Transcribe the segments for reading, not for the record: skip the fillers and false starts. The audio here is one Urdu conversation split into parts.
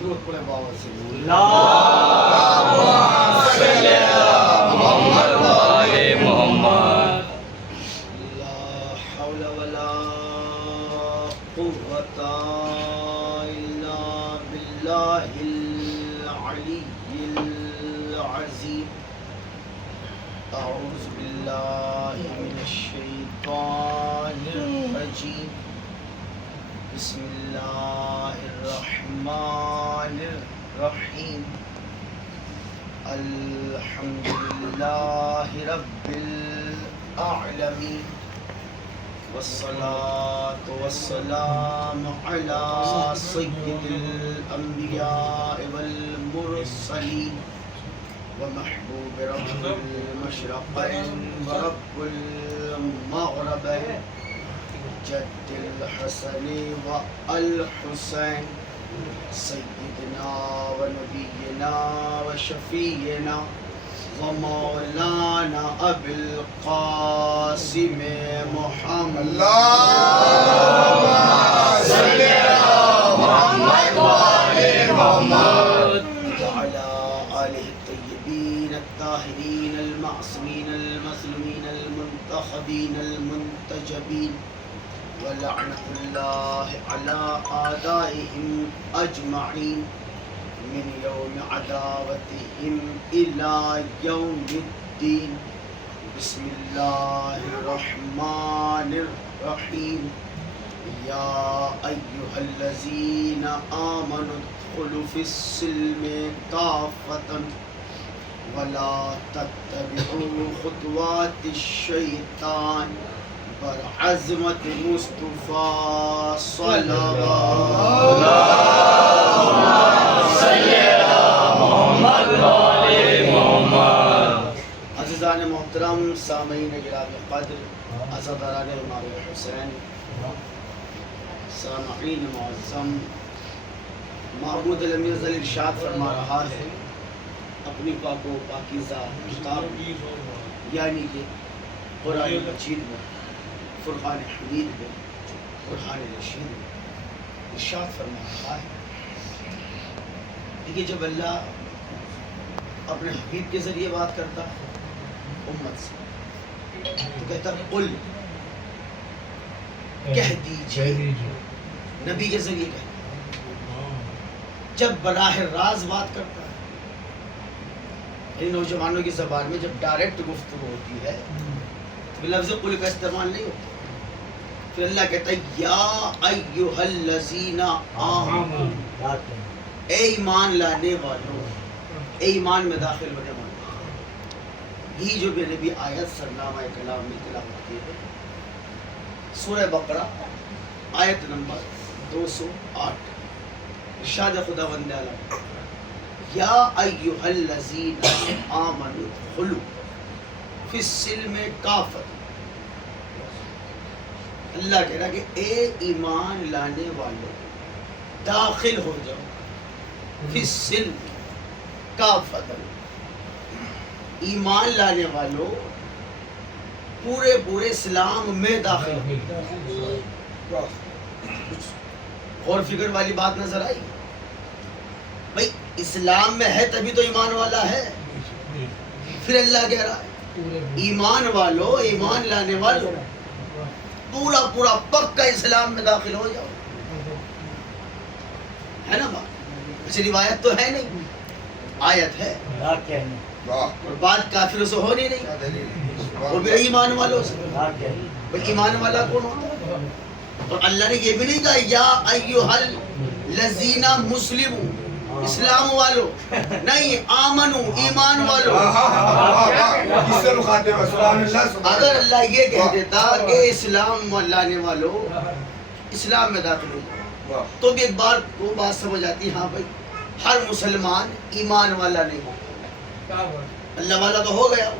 درود پڑھے بابا سے اللہم صلی علی محمد و آل محمد. لا حول ولا قوة إلا بالله العلي العظيم. أعوذ بالله من الشيطان الرجيم. بسم الله الرحمن الرحيم. الحمد لله رب العالمين والصلاة والسلام على سيد الأنبياء والمرسلين ومحبوب رب المشرقين ورب المغربين جد الحسن والحسين سيدنا ونبينا وشفينا ومولانا أبي القاسم محمد. اللهم صل على محمد و آل محمد. وعلى آله الطيبين الطاهرين المعصومين المظلومين المنتخبين المنتجبين ولعنة الله على أعدائهم أجمعين من يوم عداوتهم إلى يوم الدين. بسم الله الرحمن الرحيم. يا أيها الذين آمنوا ادخلوا في السلم كافة ولا تتبعوا خطوات الشيطان برعزمة مصطفى صلوات. اللهم صل على محمد و آل محمد. عزیزان محترم، سامعین گرامی قدر، عزاداران امام حسین، سامعین معظم، محمود علمی ازل ارشاد فرما رہا ہے اپنی پاک و پاکیزہ کتاب یعنی کہ قرآن مجید میں، فرقان حمید میں، قرآن رشید میں ارشاد فرما رہا ہے. دیکھیے، جب اللہ اپنے حبیب کے ذریعے بات کرتا ہے امت سے تو کہتا ہے قل، کہہ دیجئے. نبی کے ذریعے کہتا ہے. جب براہ راز بات کرتا ہے ان نوجوانوں کی زبان میں جب ڈائریکٹ گفتگو ہوتی ہے تو لفظ قل کا استعمال نہیں ہوتا. پھر اللہ کہتا ہے یا ایھا الذین آمنوا، اے ایمان لانے والوں، اے ایمان میں داخل ہونے والوں. یہ جو بھی نبی آیت سرنامہ کلام میں تلاوت کی ہے سورہ بقرہ آیت نمبر 208. ارشاد خداوند عالم یا ایھا الذین آمنوا ادخلوا فی السلم کافۃ. اللہ کہہ رہا کہ اے ایمان لانے والوں داخل ہو جاؤ فی السلم کافۃ. ایمان لانے والوں پورے اسلام میں داخل ہو. غور فکر والی بات نظر آئی بھائی، اسلام میں ہے تبھی تو ایمان والا ہے. پھر اللہ کہہ رہا ہے ایمان والو، ایمان لانے والو پورا پکا اسلام میں داخل ہو جاؤ. ہے نا بات؟ اچھی روایت تو ہے نہیں، آیت ہے. اور بات کافروں سے ہو نہیں وہ بھی ایمان والوں سے. بھائی ایمان والا کون ہوتا ہے؟ اور اللہ نے یہ بھی نہیں کہا یا ایھا الذین مسلموا، اسلام والو نہیں، آمنو، ایمان والو. اگر اللہ یہ کہہ دیتا کہ اسلام لانے والو اسلام میں داخل ہو جاؤ تو بھی ایک بار وہ بات سمجھ آتی. ہاں بھائی، ہر مسلمان ایمان والا نہیں ہو. اللہ والا تو ہو گیا،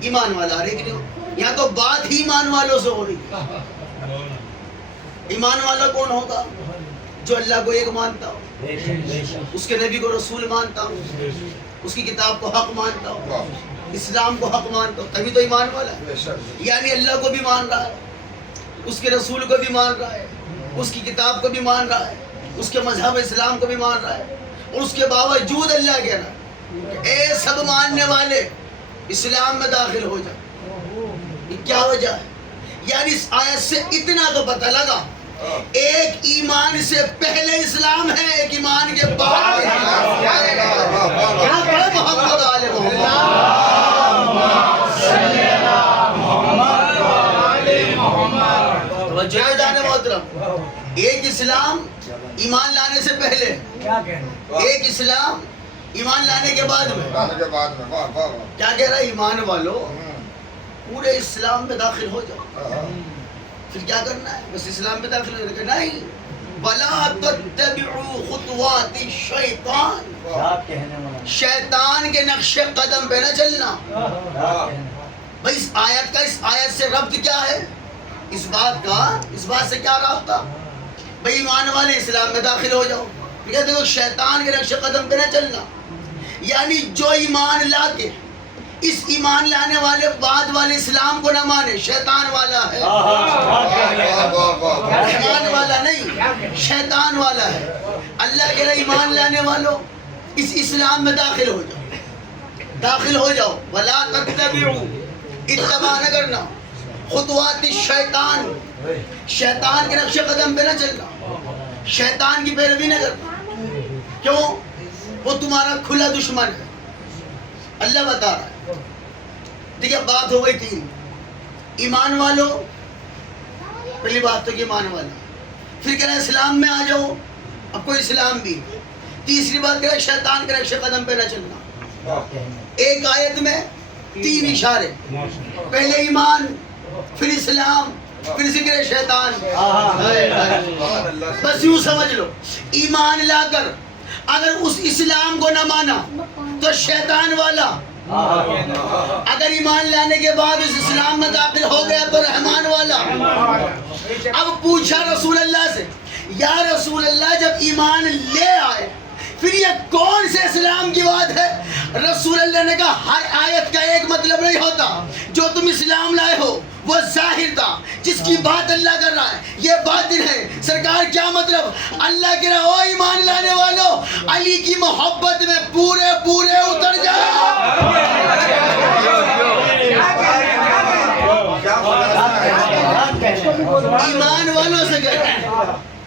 ایمان والا آ رہے کہ نہیں. یہاں تو بات ہی ایمان والوں سے ہو رہی. ایمان والا کون ہوگا؟ جو اللہ کو ایک مانتا ہو، اس کے نبی کو رسول مانتا ہو، اس کی کتاب کو حق مانتا ہو، اسلام کو حق مانتا ہو، تبھی تو ایمان والا ہے. یعنی اللہ کو بھی مان رہا ہے، اس کے رسول کو بھی مان رہا ہے، اس کی کتاب کو بھی مان رہا ہے، اس کے مذہب اسلام کو بھی مان رہا ہے. اور اس کے باوجود اللہ کہہ رہا ہے اے سب ماننے والے اسلام میں داخل ہو جاؤ. یہ کیا وجہ ہے؟ یعنی اس آیت سے اتنا تو پتہ لگا ایک ایمان سے پہلے اسلام ہے، ایک ایمان کے بعد محمد آل محمد. جان محترم، ایک اسلام ایمان لانے سے پہلے، ایک اسلام ایمان لانے کے بعد میں. کیا کہہ رہا ہے؟ ایمان والو پورے اسلام میں داخل ہو جاؤ. پھر کیا کرنا ہے؟ بس اسلام میں داخل ہو جاؤ؟ نہیں، وَلَا تَتَّبِعُوا خُطُوَاتِ الشَّيْطَانِ، شیطان کے نقش قدم پہ نہ چلنا. بھائی اس آیت سے ربط کیا ہے؟ اس بات سے کیا رابطہ؟ بھئی ایمان والے اسلام میں داخل ہو جاؤ. کہتے ہو شیطان کے نقش قدم پہ نہ چلنا، یعنی جو ایمان لا کے اس ایمان لانے والے بعد والے اسلام کو نہ مانے، شیطان والا ہے. ایمان والا نہیں، شیطان والا ہے. اللہ کہہ رہا ایمان لانے والوں اس اسلام میں داخل ہو جاؤ، داخل ہو جاؤ. وَلَا تَتَّبِعُوا، اتباع نہ کرنا، خطوات الشیطان، شیطان کے نقش قدم پہ نہ چلنا، شیطان کی پیروی نہ کرنا. کیوں؟ وہ تمہارا کھلا دشمن ہے. اللہ بتا رہا ہے. دیکھیں بات ہو گئی تین، ایمان والو، پہلی بات تو کہ ایمان والا. پھر کہہ رہا ہے اسلام میں آ جاؤ، اب کوئی اسلام بھی. تیسری بات کہہ رہا ہے شیطان کے نقش قدم پہ نہ چلنا. ایک آیت میں تین اشارے، پہلے ایمان، پھر اسلام، پھر ذکر شیطان. بس یوں سمجھ لو، ایمان لا کر اگر اس اسلام کو نہ مانا تو شیطان والا، اگر ایمان لانے کے بعد اس اسلام میں داخل ہو گیا تو رحمان والا. اب پوچھا رسول اللہ سے، یا رسول اللہ جب ایمان لے آئے پھر یہ کون سے اسلام کی بات ہے؟ رسول اللہ نے کہا ہر آیت کا ایک مطلب نہیں ہوتا. جو تم اسلام لائے ہو وہ ظاہر تھا، جس کی بات اللہ کر رہا ہے یہ باطن ہے. سرکار کیا مطلب؟ اللہ کہہ رہا او ایمان لانے والوں علی کی محبت میں پورے پورے اتر جاؤ. ایمان والوں سے کہہ رہا ہے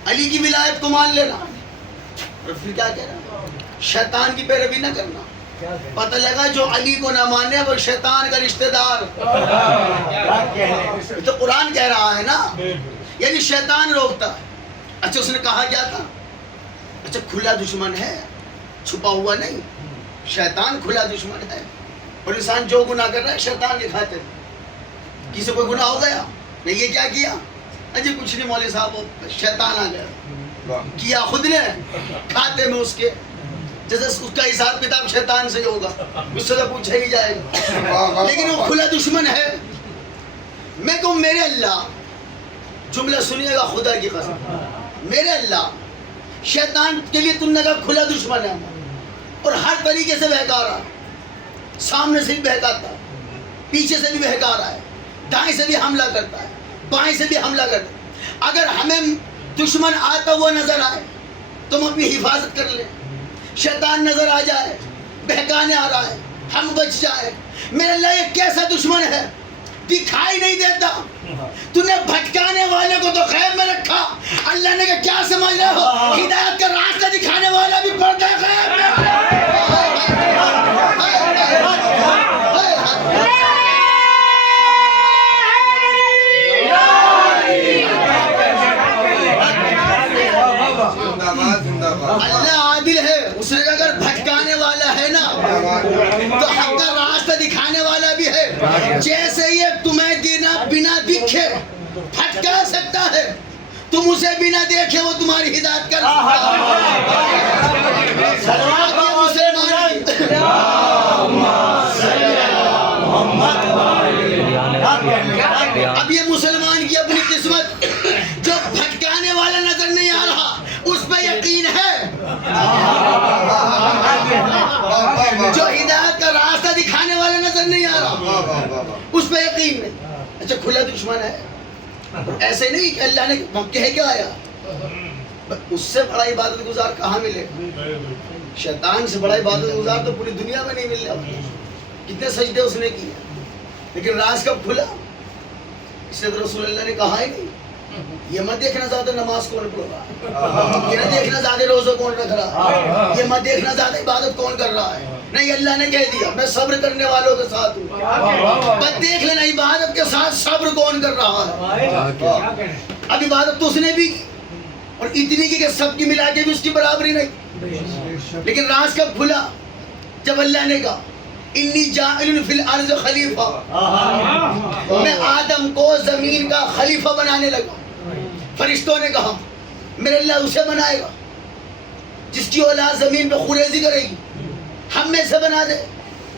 علی کی ولایت کو مان لینا. اور پھر کیا کہہ رہا ہے؟ شیطان کی پیروی نہ کرنا. پتہ لگا جو علی کو نہ مانے وہ شیطان کا رشتہ دار. تو قرآن کہہ رہا ہے نا، یعنی شیطان روکتا ہے. اچھا اس نے کہا کیا تھا؟ اچھا کھلا دشمن ہے، چھپا ہوا نہیں. شیطان کھلا دشمن ہے، اور انسان جو گناہ کر رہا ہے شیطان کے کھاتے. کسی کوئی گناہ ہو گیا نہیں، یہ کیا کیا؟ اجی کچھ نہیں مولوی صاحب، شیطان آ گیا. کیا خود نے، کھاتے میں اس کے. جیسے اس کا حساب کتاب شیطان سے ہی ہوگا، اس سے تو پوچھا ہی جائے گا. لیکن وہ کھلا دشمن ہے. میں کہوں میرے اللہ، جملہ سنیے گا خدا کی قسم، میرے اللہ شیطان کے لیے تم نے کہا کھلا دشمن ہے، اور ہر طریقے سے بہکا رہا ہے. سامنے سے بھی بہکاتا ہے، پیچھے سے بھی بہکا رہا ہے، دائیں سے بھی حملہ کرتا ہے، بائیں سے بھی حملہ کرتا ہے. اگر ہمیں دشمن آتا ہوا نظر آئے تم اپنی حفاظت کر لیں. شیطان نظر آ جائے، بہکانے آ رہا ہے، ہم بچ جائے. میرے اللہ یہ کیسا دشمن ہے؟ دکھائی نہیں دیتا. تو نے بھٹکانے والے کو تو خیر میں رکھا. اللہ نے کہا کیا سمجھ رہے ہو؟ ہدایت کا راستہ دکھانے والا بھی پردہ خیر میں. اللہ عادل ہے. اس نے اگر بھٹکانے والا ہے نا تو حق کا راستہ دکھانے والا بھی ہے. جیسے یہ تمہیں بنا دکھے بھٹکا سکتا ہے، تم اسے بنا دیکھے وہ تمہاری ہدایت کر اب یہ مسلمان کی اپنی قسمت، جو بھٹکانے والا نظر نہیں آ رہا اس پہ یقین ہے، جو ہدایت کا راستہ دکھانے والا نظر نہیں آ رہا اس پہ یقین نہیں. اچھا کھلا دشمن ہے، ایسے نہیں کہ اللہ نے کہہ کے آیا. اس سے بڑا عبادت گزار کہاں ملے؟ شیطان سے بڑا عبادت گزار تو پوری دنیا میں نہیں مل رہا. کتنے سجدے اس نے کیے, لیکن راز کب کھلا؟ اس سے تو رسول اللہ نے کہا ہی نہیں. یہ مت دیکھنا زیادہ نماز کون پڑھ رہا ہے, یہ نہ دیکھنا زیادہ روزہ کون رکھ رہا ہے, یہ مت دیکھنا زیادہ عبادت کون کر رہا ہے. نہیں, اللہ نے کہہ دیا میں صبر کرنے والوں کے ساتھ ہوں. بس دیکھ لینا عبادت کے ساتھ صبر کون کر رہا ہے. اب عبادت تو اس نے بھی کی اور اتنی کی کہ سب کی ملا کے بھی اس کی برابری نہیں. لیکن راز کب کھلا؟ جب اللہ نے کہا انی جاعل فی الارض خلیفہ, میں آدم کو زمین کا خلیفہ بنانے لگا. فرشتوں نے کہا میرے اللہ اسے بنائے گا جس کی اولاد زمین پہ خوریزی کرے گی, ہم میں سے بنا دے.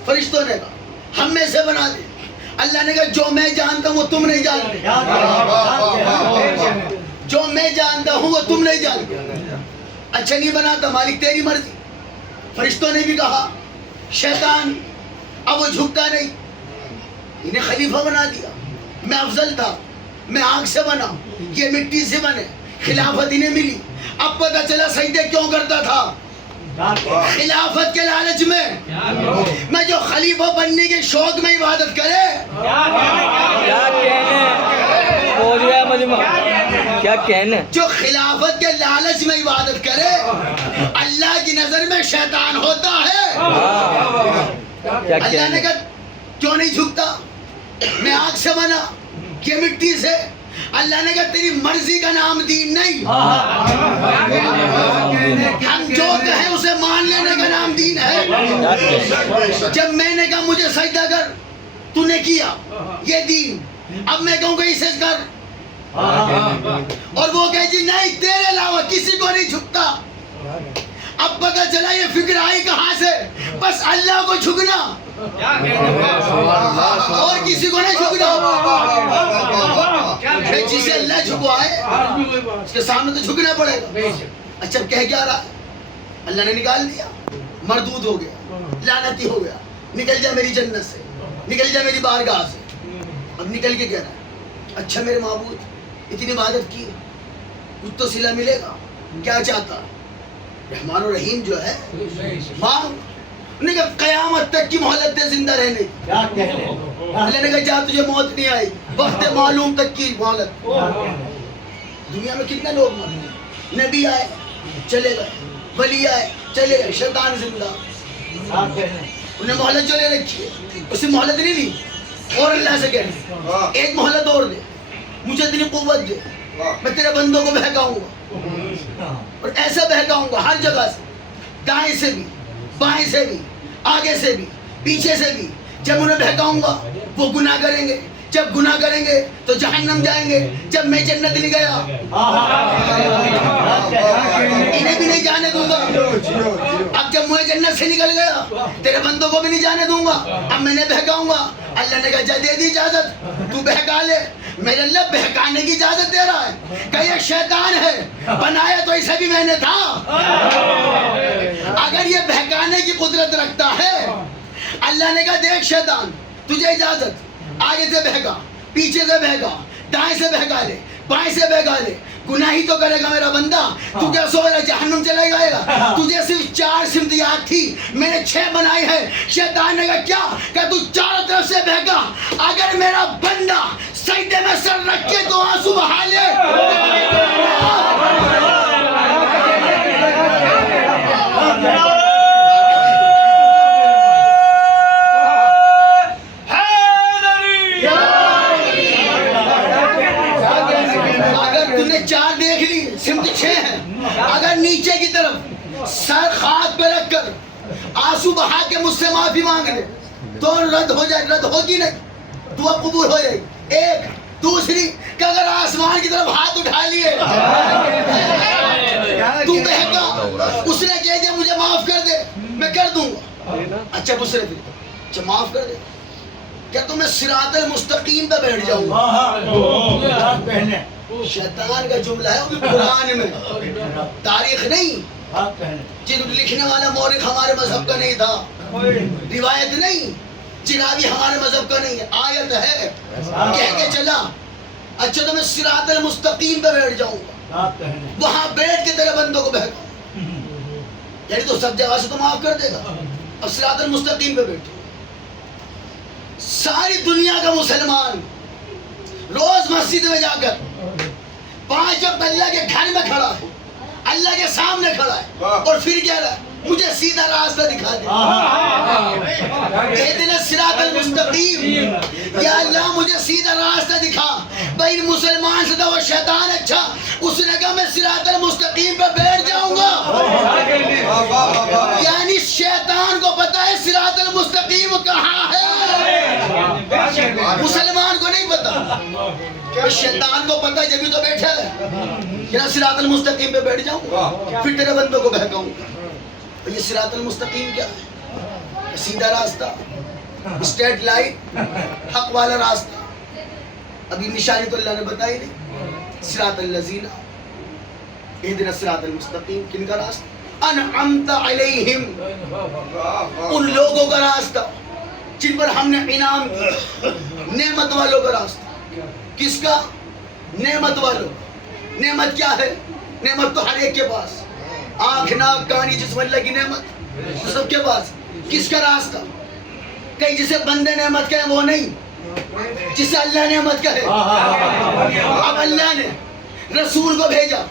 فرشتوں نے کہا ہم میں سے بنا دے. اللہ نے کہا جو میں جانتا ہوں وہ تم نہیں جانتے, جو میں جانتا ہوں وہ تم نہیں جانتے. اچھا نہیں بناتا, مالک تیری مرضی. فرشتوں نے بھی کہا شیطان اب وہ جھکتا نہیں, انہیں خلیفہ بنا دیا. میں افضل تھا, میں آگ سے بنا, یہ مٹی سے بنے, خلافت انہیں ملی. اب پتہ چلا سجدے کیوں کرتا تھا, خلافت کے لالچ میں جو خلیفہ بننے کے شوق میں عبادت کرے. کیا کہنے, جو خلافت کے لالچ میں عبادت کرے اللہ کی نظر میں شیطان ہوتا ہے. اللہ نے کہا کیوں نہیں جھکتا, میں آگ سے بنا, یہ مٹی سے. اللہ نے کہا تیری مرضی کا نام دین نہیں, ہم جو کہیں اسے مان لینے کا نام دین ہے. جب میں نے کہا مجھے سجدہ کر, تو نے کیا, یہ دین. اب میں کہوں گا اسے کر, اور وہ کہے جی نہیں تیرے علاوہ کسی کو نہیں جھکتا. اب پتہ چلا یہ فکر آئی کہاں سے, بس اللہ کو جھکنا اور کسی کو نہیں جھکنا. جسے اللہ جھکوائے اس کے سامنے تو جھکنا پڑے گا. اچھا کہہ کیا رہا, اللہ نے نکال دیا, مردود ہو گیا, لعنتی ہو گیا, نکل جا میری جنت سے, نکل جا میری بارگاہ سے. اب نکل کے کہہ رہا ہے اچھا میرے معبود اتنی عبادت کی, کچھ تو صلہ ملے گا, کیا چاہتا؟ رحمان و رحیم جو ہے مانگ. نے کہا قیامت تک کی مہلت دے زندہ رہنے کی. اللہ نے کہا جا تجھے موت نہیں آئی, وقت معلوم تک کی مہلت. دنیا میں کتنے لوگ مرے, نبی آئے چلے گئے, ولی آئے چلے گئے, شیطان زندہ. انہیں مہلت جو لے رکھی ہے اسے مہلت نہیں لی, اور اللہ سے کہنا ایک مہلت اور دے, مجھے اتنی قوت دے, میں تیرے بندوں کو بہکاؤں گا, اور ایسا بہکاؤں گا ہر جگہ سے, دائیں سے بھی, بائیں سے بھی, آگے سے بھی, پیچھے سے بھی. جب انہیں بہکاؤں گا وہ گناہ کریں گے, جب گناہ کریں گے تو جہنم جائیں گے. جب میں جنت نہیں گیا انہیں بھی نہیں جانے دوں گا. اب جب میں جنت سے نکل گیا تیرے بندوں کو بھی نہیں جانے دوں گا. اب میں نے بہکاؤں گا. اللہ نے کہا جا دے دی اجازت, تو بہکا لے. میرے اللہ بہکانے کی اجازت دے رہا ہے کہ یہ شیطان ہے, بنایا تو اسے بھی میں نے تھا. اگر یہ بہکانے کی قدرت رکھتا ہے, اللہ نے کہا دیکھ شیطان تجھے اجازت, آگے سے بہکا, پیچھے سے بہکا, دائیں سے بہکا لے, بائیں سے بہکا لے, گناہ ہی تو کرے گا میرا بندہ. تو کیا سو رہا جہنم چلا جائے گا؟ تجھے صرف 4 سمت یاد تھی, میں نے 6 بنائی ہے. شیطان نے کہا کیا کہ تو چاروں طرف سے بہکا. اگر میرا بندہ سجدے میں سر رکھ کے تو آنسو بہا لے, اگر تم نے 4 دیکھ لی, سمت 6 ہے, اگر نیچے کی طرف سر خاک پہ رکھ کر آنسو بہا کے مجھ سے معافی مانگ لے تو رد ہو جائے, رد ہوگی نہیں, دعا قبول ہو جائے گی. ایک دوسری کہ اگر آسمان کی طرف ہاتھ اٹھا لیے تو بہکا, اس نے کہہ دیا مجھے معاف کر دے, میں کر دوں گا. اچھا دوسرے پھر اچھا معاف کر دے, کیا تو میں صراط المستقیم پہ بیٹھ جاؤں گا؟ شیطان کا جملہ ہے, وہ بھی قرآن میں, تاریخ نہیں. جن لکھنے والا مورخ ہمارے مذہب کا نہیں تھا, روایت نہیں, جنابی ہمارے مذہب کا نہیں ہے, آیت ہے, کہہ کے چلا. اچھا تو میں صراط المستقیم پہ بیٹھ جاؤں گا, وہاں بیٹھ کے تیرے بندوں کو بہکاؤں. یعنی تو سب جگہ سے تو معاف کر دے گا. اب صراط المستقیم پہ بیٹھو. ساری دنیا کا مسلمان روز مسجد میں جا کر 5 وقت اللہ کے گھر میں کھڑا ہے, اللہ کے سامنے کھڑا ہے, اور پھر کہہ رہا ہے مجھے سیدھا راستہ دکھا دے. اہدنا الصراط المستقیم, یا اللہ مجھے سیدھا راستہ دکھا. بھائی مسلمان سے تو وہ شیطان اچھا, اس نے کہا میں صراط المستقیم پہ بیٹھ جاؤں گا. یعنی شیطان کو پتا ہے صراط المستقیم کہاں ہے, مسلمان کو نہیں پتا. شیطان کو پتا ہے جبھی تو بیٹھا ہے کہ صراط المستقیم پہ بیٹھ جاؤں گا, پھر تیرے بندوں کو بہکاؤں گا. یہ صراط المستقیم کیا ہے؟ سیدھا راستہ, اسٹریٹ لائٹ, حق والا راستہ. ابھی نشانی تو اللہ نے بتائی نہیں. صراط الذین اہدنا الصراط المستقیم کن کا راستہ؟ انعمت علیہم, ان لوگوں کا راستہ جن پر ہم نے انعام کیا, نعمت والوں کا راستہ. کس کا؟ نعمت والوں. نعمت کیا ہے؟ نعمت تو ہر ایک کے پاس, آنکھ ناک کانی جسم اللہ کی نعمت سب کے پاس. کس کا راستہ؟ کہیں جسے بندے نعمت کہے وہ نہیں, جسے اللہ نعمت کہے. اب اللہ نے رسول کو بھیجا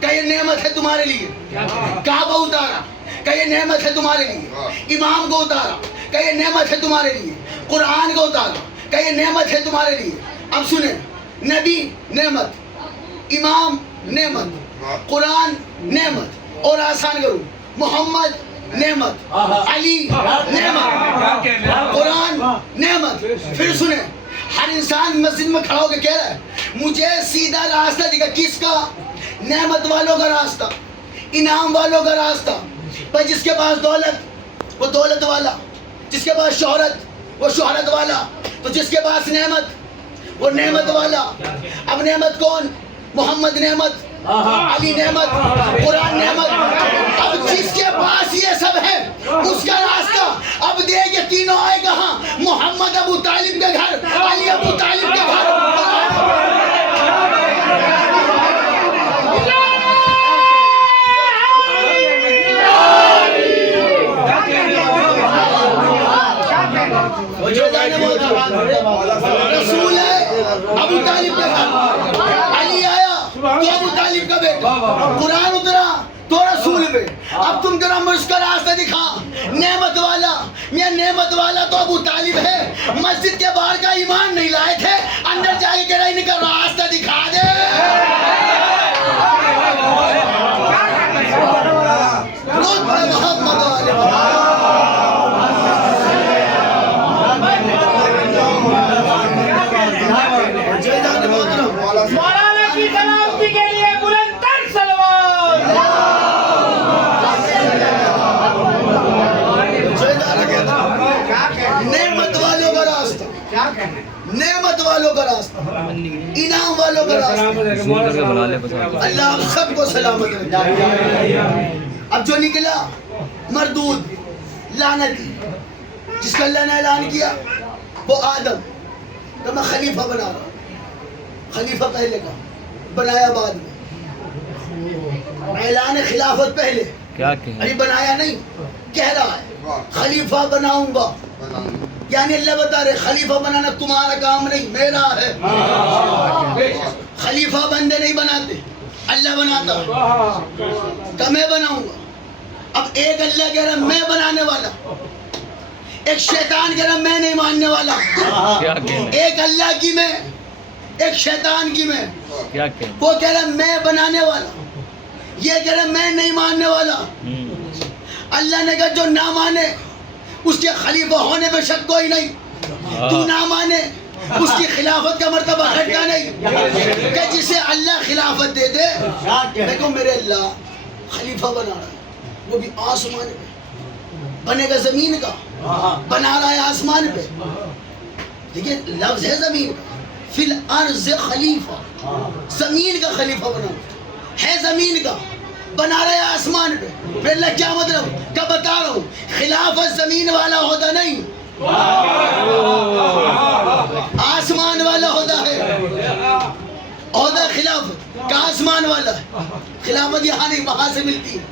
کہ یہ نعمت ہے تمہارے لیے, کعبہ اتارا کہ یہ نعمت ہے تمہارے لیے, امام کو اتارا کہ یہ نعمت ہے تمہارے لیے, قرآن کو اتارا کہ یہ نعمت ہے تمہارے لیے. اب سنیں, نبی نعمت, امام نعمت, قرآن نعمت, اور آسان کروں محمد نعمت, علی نعمت, قرآن نعمت. پھر سنیں, ہر انسان مسجد میں کھڑا ہو کے کہہ رہا ہے مجھے سیدھا راستہ دکھا. کس کا؟ نعمت والوں کا راستہ, انعام والوں کا راستہ. پر جس کے پاس دولت وہ دولت والا, جس کے پاس شہرت وہ شہرت والا, تو جس کے پاس نعمت وہ نعمت والا. اب نعمت کون؟ محمد نعمت, علی نعمت, قرآن نعمت. اب جس کے پاس یہ سب ہے اس کا راستہ. اب دیکھ یہ تینوں آئے کہاں؟ محمد ابو طالب کے گھر, علی ابو طالب کے گھر, رسول ہے ابو طالب کے گھر, علی آیا تو ابو طالب کا بیٹا, قرآن اترا تو رسول پہ. اب تم ذرا مجھ کا راستہ دکھا. نعمت والا, میں نعمت والا تو ابو طالب ہے. مسجد کے باہر کا ایمان نہیں لائے تھے, اندر جا کے کہہ رہا ان کا راستہ دکھا دے. محمد مولانا کی سلامتی کے لیے بلند تر سلوات. نعمت والوں کا راستہ, نعمت والوں کا راستہ, انعام والوں کا راستہ. اللہ آپ سب کو سلامت رکھے. اب جو نکلا مردود لعنتی, جس کا اللہ نے اعلان کیا وہ آدم, تو میں خلیفہ بنا رہا ہوں. خلیفہ پہلے کا بنایا بعد میں, اعلان خلافت پہلے, ابھی بنایا نہیں, کہہ رہا ہے خلیفہ بناؤں گا. یعنی اللہ بتا رہے خلیفہ بنانا تمہارا کام نہیں, میرا ہے. خلیفہ بندے نہیں بناتے, اللہ بناتا ہے. کہ میں بناؤں گا. اب ایک اللہ کہہ رہا میں بنانے والا, ایک شیطان کہہ رہا میں نہیں ماننے والا. ایک اللہ کی میں, ایک شیطان کی میں. وہ کہہ رہا میں بنانے والا, یہ کہہ رہا میں نہیں ماننے والا. اللہ نے کہا جو نہ مانے اس کے خلیفہ ہونے میں شک کوئی نہیں, تو نہ مانے اس کی خلافت کا مرتبہ ہٹتا نہیں. کہ جسے اللہ خلافت دے دے, دیکھو میرے اللہ خلیفہ بنا رہا ہے, وہ بھی آسمان پہ بنے گا, زمین کا بنا رہا ہے آسمان پہ. دیکھیں لفظ ہے زمین کا, فی الارض خلیفہ, زمین کا خلیفہ بنا ہے, زمین کا بنا رہا ہے آسمان پہ. پھر اللہ کیا مطلب کیا بتا رہا ہوں, خلافت زمین والا ہوتا نہیں, آسمان والا ہوتا ہے. عہدہ خلافت کا آسمان والا ہے, خلافت یہاں نہیں وہاں سے ملتی ہے.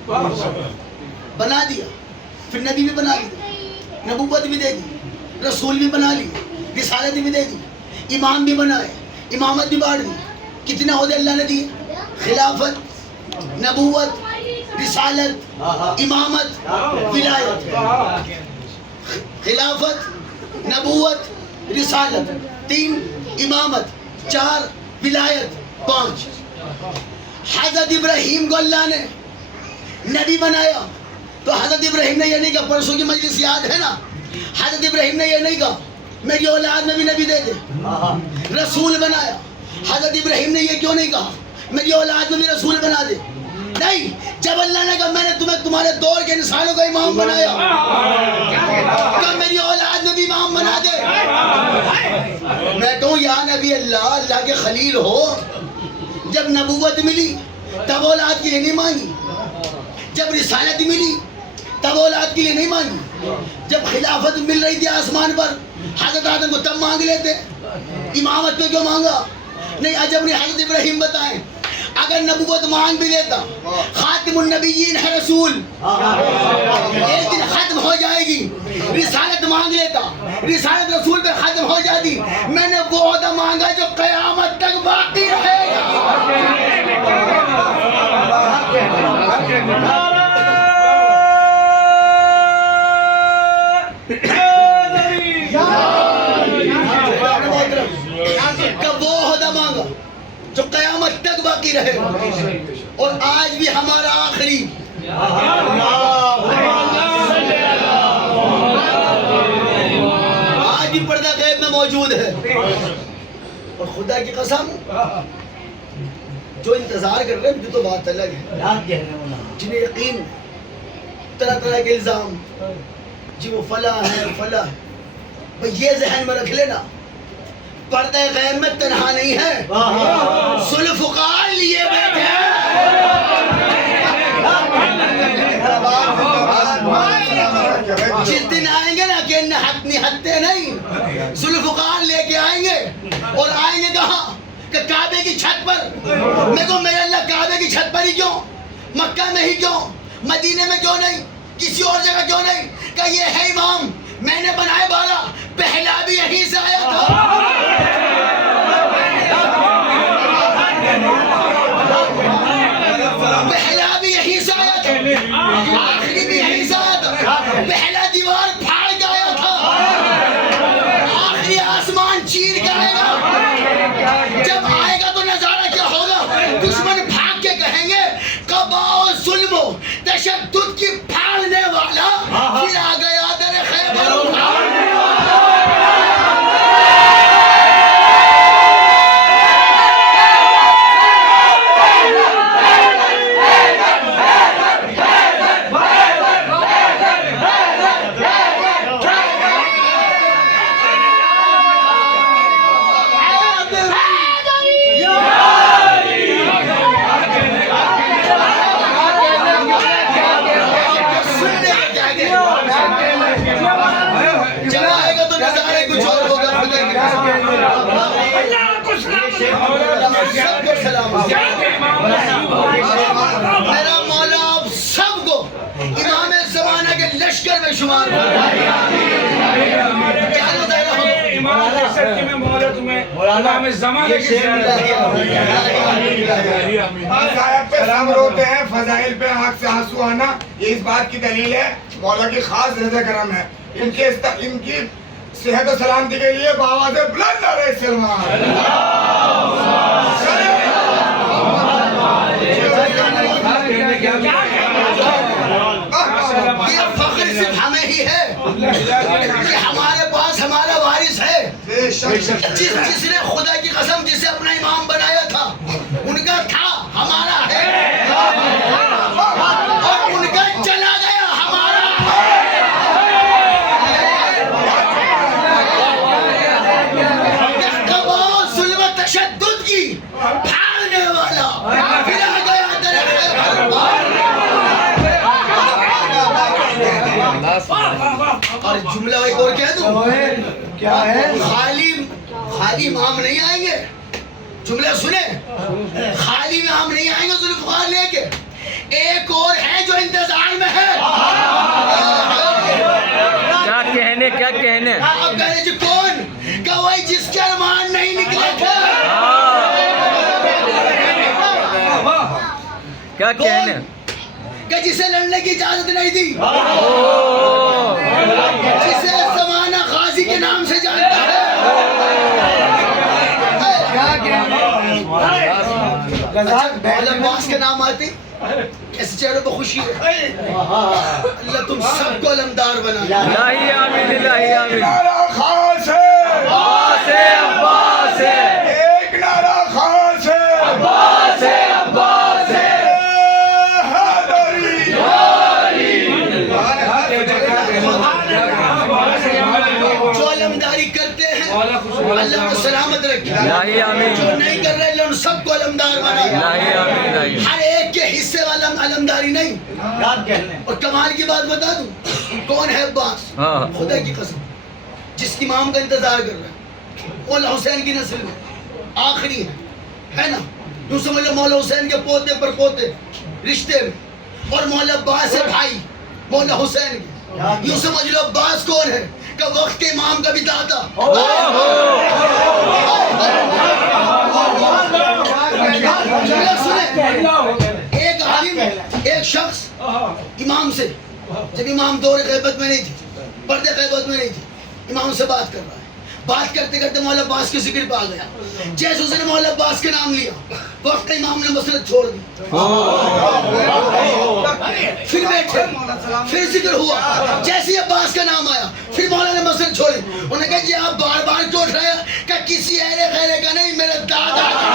بنا دیا، پھر نبی بھی بنا دیا، نبوت بھی دے دی، رسول بھی بنا لی، رسالت بھی دے دی، امام بھی بنائے، امامت بھی بانٹ دی. کتنے عہدے اللہ نے دیے؟ خلافت، نبوت، رسالت، امامت، ولایت. خلافت، نبوت، رسالت، 3 امامت، 4 ولایت، 5. حضرت ابراہیم کو اللہ نے نبی بنایا تو حضرت ابراہیم نے یہ نہیں کہا، پرسوں کی مجلس یاد ہے نا، حضرت ابراہیم نے یہ نہیں کہا میری اولاد میں بھی نبی دے دے. رسول بنایا، حضرت ابراہیم نے یہ کیوں نہیں کہا میری اولاد میں بھی رسول بنا دے؟ نہیں، جب اللہ نے کہا میں نے تمہیں تمہارے دور کے انسانوں کا امام بنایا، کہ میری اولاد میں بھی امام بنا دے. میں کہوں یا نبی اللہ، اللہ کے خلیل ہو، جب نبوت ملی تب اولاد کے لیے نہیں مانگی، جب رسالت ملی تب اولاد کے لیے نہیں مانگی، جب خلافت مل رہی تھی آسمان پر حضرت آدم کو تب مانگ لیتے، امامت کو کیوں مانگا؟ نہیں، عجب نہیں. حضرت ابراہیم بتائیں اگر نبوت مانگ بھی لیتا، خاتم النبیین ہے رسول، ایک دن ختم ہو جائے گی. رسالت مانگ لیتا، رسالت رسول پہ ختم ہو جاتی. میں نے وہ عہدہ مانگا جو قیامت تک باقی رہے گا. وہ عہدہ مانگا جو قیامت تک باقی رہے گا، اور آج بھی ہمارا آخری آج بھی پردہ غیب میں موجود ہے. اور خدا کی قسم جو انتظار کر رہے ہیں جو تو بات الگ ہے، جنہیں یقین طرح طرح کے الزام جی وہ فلاں ہے فلاں ہے، بھئی یہ ذہن میں رکھ لینا پردہ غیب میں تنہا نہیں ہے، ذوالفقار لیے بیٹھے ہیں. جس دن آئیں گے نا کہ نہتے نہیں، ذوالفقار لے کے آئیں گے، اور آئیں گے کہاں؟ کہ کعبے کی چھت پر. میں کہوں میرے اللہ کعبے کی چھت پر ہی کیوں؟ مکہ میں ہی کیوں؟ مدینے میں کیوں نہیں؟ کسی اور جگہ کیوں نہیں؟ کہ یہ ہے امام، میں نے بنائے بالا، پہلا بھی یہیں سے آیا تھا. پہلا بھی یہیں سے آیا تھا، آخری بھی یہیں سے آیا تھا. پہلا دیوار پھاڑ کے آیا تھا، آخری آسمان چیر کے آئے گا. جب آئے گا تو نظارہ کیا ہوگا؟ دشمن بھاگ کے کہیں گے قبا و ظلم و تشدد کی پھاڑنے والا پھر آ گیا در خیبر اٹھانے والا. میرا مولا آپ سب کو امام زمانہ کے لشکر میں شمار روتے ہیں فضائل پہ آنکھ سے آنسو آنا، یہ اس بات کی دلیل ہے مولا کی خاص رضا کرم ہے. ان کی صحت و سلامتی کے لیے بآواز بلند نعرہ سلمان. یہ فخر صرف ہمیں ہی ہے کہ ہمارے پاس ہمارا وارث ہے، جس نے خدا کی قسم جسے اپنا امام بنایا تھا ان کا تھا، ہمارا ہے، اور ان کا چلا گیا، ہمارا ہے. قبا ظلم و تشدد کی پھاڑنے والا پھر آ گیا در خیبر. اور جملہ ایک اور کہہ دوں، کیا ہے؟ خالی امام نہیں آئیں گے، جملہ سنیں، خالی امام نہیں آئیں گے ذوالفقار لے کے، ایک اور ہے جو انتظار میں ہے. کیا کہنے کہ جسے لڑنے کی اجازت نہیں دی، جسے زمانہ غازی کے نام سے جانتا ہے، مولا عباس کے نام آتے ایسے چہروں پہ خوشی ہے. اللہ تم سب کو علمدار بنا. الہی آمین الہی آمین. نعرہ خاص ہے، عباس ہے عباس ہے، ایک نعرہ خاص ہے، عباس ہے عباس ہے. جو علمداری کرتے ہیں اللہ کو سلامت رکھے، الہی آمین. جو نہیں کر رہے اللہ ان سب کو علمدار بنا. الہی آمین الہی. ہر ایک کے حصے والا علمداری نہیں. اور کمال کی بات بتا دوں کون ہے عباس؟ ہاں. خدا کی قسم جس کی امام کا انتظار کر رہا ہے، مولا حسین کی نسل میں آخری ہے نا. یوں سمجھ لو مولا حسین کے پوتے پر پوتے رشتے میں، اور مولا عباس ہے بھائی مولا حسین کے. یوں سمجھ لو عباس کون ہے کہ وقت کے امام کا بھی دادا. جملہ سنیں، ایک عالم ایک شخص امام سے، جب امام دور غیبت میں نہیں تھی، پردے غیبت میں نہیں تھی، امام سے بات کر رہا ہے. بات کرتے کرتے مولا عباس کے ذکر پہ آ گیا. جیسے اس نے مولا عباس کے نام لیا وقت امام نے مسجد چھوڑ دی. پھر بیٹھے پھر ذکر ہوا، جیسے ہی عباس کا نام آیا پھر مولا نے مسجد چھوڑی. انہوں نے کہا جی آپ بار بار کیوں اٹھ رہے ہیں؟ کہ کسی اہل خیرے کا نہیں، میرے دادا کا.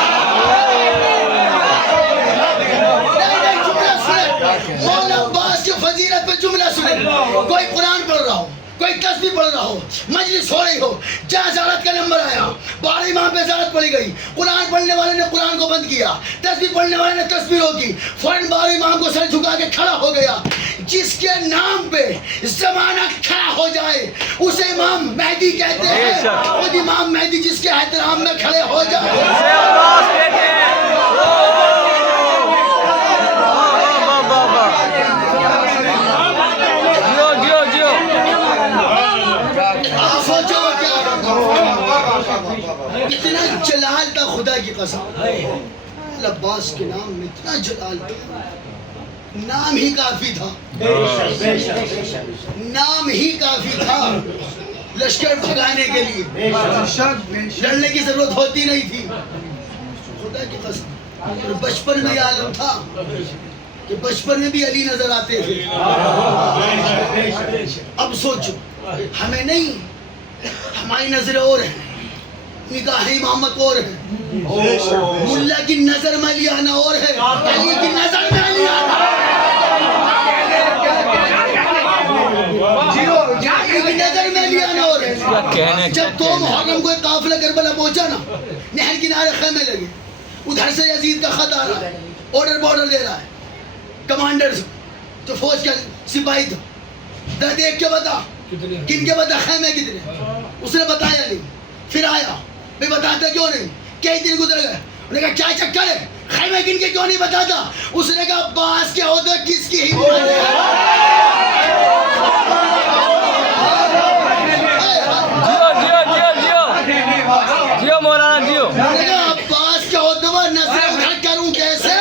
مولا عباس کی فضیلت پہ جملہ سنیں. کوئی قرآن پڑھ رہا ہو، کوئی تسبیح پڑھ رہا ہو، مجلس ہو رہی ہو، جہاں زیارت کا نمبر آیا بارہ امام پہ زیارت پڑھی گئی، قرآن پڑھنے والے نے قرآن کو بند کیا، تسبیح پڑھنے والے نے تسبیح روکی، فوراً بارہ امام کو سر جھکا کے کھڑا ہو گیا. جس کے نام پہ زمانہ کھڑا ہو جائے اسے امام مہدی کہتے ہیں. خود امام مہدی جس کے احترام میں کھڑے ہو جائے اسے عباس کہتے ہیں. جیو جیو جیو. اب سوچو کیا اتنا جلال تھا خدا کی قسم. عباس کے نام میں اتنا جلال تھا، نام ہی کافی تھا، نام ہی کافی تھا لشکر بھگانے کے لیے. لڑنے کی ضرورت ہوتی نہیں تھی خدا کی قسم. اور بچپن میں یہ عالم تھا کہ بچپن میں بھی علی نظر آتے تھے. اب سوچو ہمیں نہیں، ہماری نظریں اور ہیں، نگاہ امامت اور ہے، ملا کی نظر میں علی آنا اور ہے، علی کی نظر میں علی آنا. علی کی نظر میں علی آنا اور ہے. جب تو محرم کو ایک قافلہ کربلا پہنچا نا، نہر کنارے خیمے لگے، ادھر سے یزید کا خط آ رہا ہے، آرڈر دے رہا ہے کمانڈر جو فوج کا سپاہی تھا. ذرا دیکھ کے بتا کن کے بتا خیمے کتنے. اس نے بتایا نہیں. پھر آیا میں بتاتا کیوں نہیں؟ کئی دن گزر گئے. انہوں نے کہا کیا چکر ہے خیمے کن کے کیوں نہیں بتاتا؟ اس نے کہا عباس کے عہدے کس کی ہمت ہے. جیو مولانا جیو. عباس کے عہدے پر نظر اٹھا کروں کیسے؟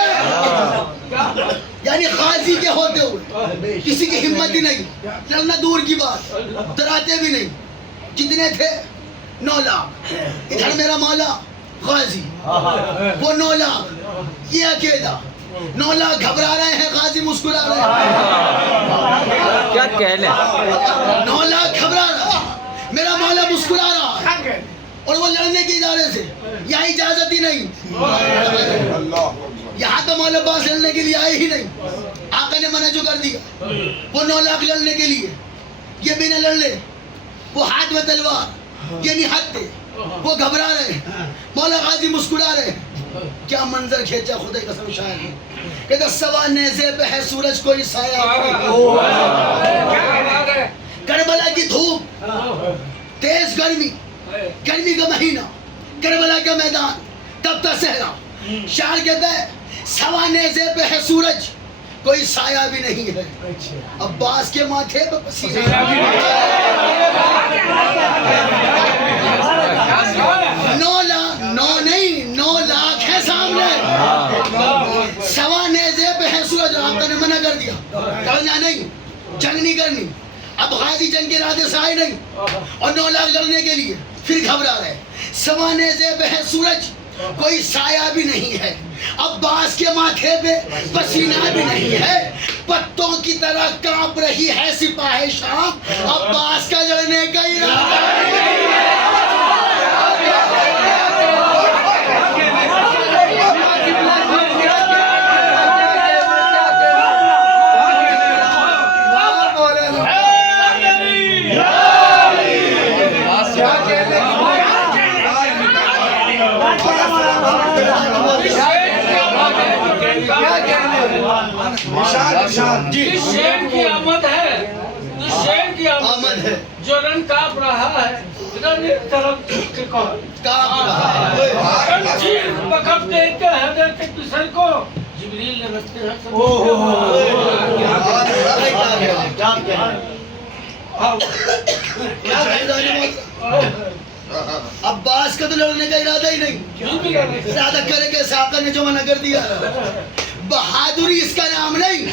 یعنی غازی کے ہوتے ہوئے کسی کی ہمت ہی نہیں، لڑنا دور کی بات، ڈراتے بھی نہیں. کتنے تھے؟ 9 لاکھ. ادھر میرا مولا غازی، وہ 9 لاکھ، یہ اکیلا. 9 لاکھ گھبرا رہے ہیں، غازی مسکرا رہے ہیں. کیا کہنے. 9 لاکھ گھبرا رہا ہے، میرا مولا مسکرا رہا ہے. اور وہ لڑنے کے ادارے سے یہاں اجازت ہی نہیں. یہاں تو مولا عباس لڑنے کے لیے آئے ہی نہیں. آقا نے منع جو کر دیا. وہ 9 لاکھ لڑنے کے لیے، یہ بھی نہ لڑ لے. وہ ہاتھ میں تلوار، یہ نہیں ہاتھ، وہ گھبرا رہے ہیں. مولا غازی مسکرا رہے ہیں. کیا منظر کھینچا خدا کی قسم. شاعر کہتا سوا نیزے پہ ہے سورج کوئی سایہ. کربلا کی دھوپ، تیز گرمی کا مہینہ، کربلا کا میدان، تبتا صحرا. شاعر کہتا ہے سوا نیزے پہ ہے سورج کوئی سایہ بھی نہیں ہے. عباس کے ماتھے پہ پسینہ. 9 لاکھ ہے سامنے. سوا نیزے پہ ہے آقا نے منع کر دیا، لڑنا نہیں، جنگ نہیں کرنی. اب غازی جنگ کے ارادے سے آئے نہیں اور 9 لاکھ لڑنے کے لیے پھر گھبرا رہے. سوانے زیب ہے سورج، کوئی سایہ بھی نہیں ہے. عباس کے ماتھے پہ پسینہ بھی نہیں ہے. پتوں کی طرح کانپ رہی ہے سپاہ شام. عباس کا لڑنے کا ارادہ نہیں ہے. شیر کی آمد ہے، شیر کی آمد ہے، جو رن کاپ رہا ہے، رن ایک طرف کانپ رہا ہے. وقف دیکھ کے حضرت کسر کو جبریل نے رکھتے ہیں. عباس کا تو لڑنے کا ارادہ ہی نہیں. زیادہ کرے کہ آقا نے جو منع کر دیا. بہادری اس کا نام نہیں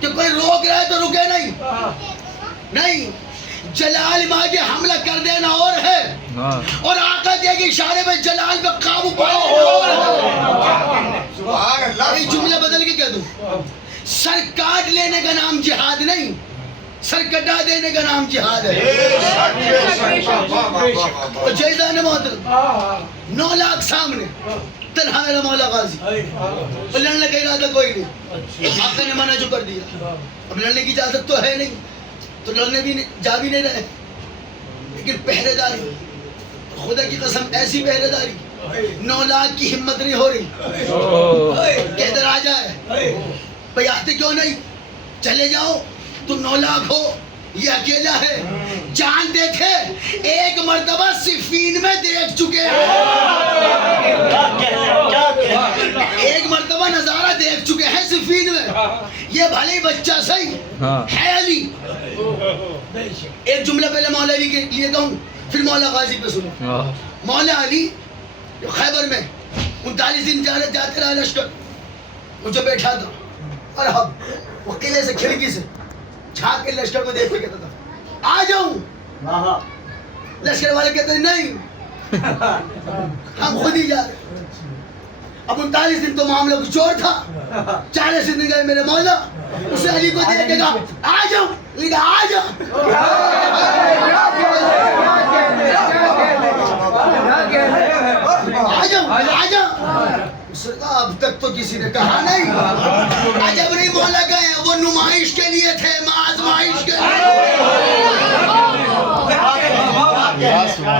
کہ کوئی روک رہا ہے تو رکے نہیں. نہیں، جلال ماں کے حملہ کر دینا اور ہے، اور آقا دے کے اشارے میں جلال پہ قابو پانا اور ہے. یہ جملہ بدل کے کہہ دوں، سر کاٹ لینے کا نام جہاد نہیں، سر کٹا دینے کا نام جہاد ہے. جیدان محترم 9 لاکھ سامنے، تنہا میرا مولا غازی، لڑنے کا ارادہ کوئی نہیں. آقا نے منع جو کر دیا، اب لڑنے کی اجازت تو ہے نہیں، تو لڑنے بھی جا بھی نہیں رہے. لیکن پہرے داری، خدا کی قسم ایسی پہرے داری، 9 لاکھ کی ہمت نہیں ہو رہی کہ ادھر آ جائے. بھئی آتے کیوں نہیں؟ چلے جاؤ. تو 9 لاکھ ہو، یہ اکیلا ہے. جان دیکھے ایک مرتبہ صفین میں دیکھ چکے ہیں، ایک مرتبہ نظارہ دیکھ چکے ہیں صفین میں. یہ بھلے بچہ صحیح ہے علی. ایک جملہ پہلے مولا علی کے لیے کہوں، پھر مولا غازی پہ سنو. مولا علی جو خیبر میں 39 دن جاتے رہا لشکر، وہ جو بیٹھا تھا، اور اب وہ قلعے سے کھڑکی سے جھانک کے لشکر کو دیکھ کے کہتا تھا آ جاؤں. لشکر والے کہتے ہیں نہیں، ہم خود ہی جا رہے. اب 39 دن تو معاملہ کچھ اور تھا. 40 دن گئے میرے مولا، اسے علی کو دیکھ کے کہا آ جاؤ. علی کہا آ جاؤ. آ جاؤ آ جاؤ. اس نے کہا اب تک تو کسی نے کہا نہیں. عجب نہیں مولا گئے، وہ نمائش کے لیے تھے، آزمائش کے لیے.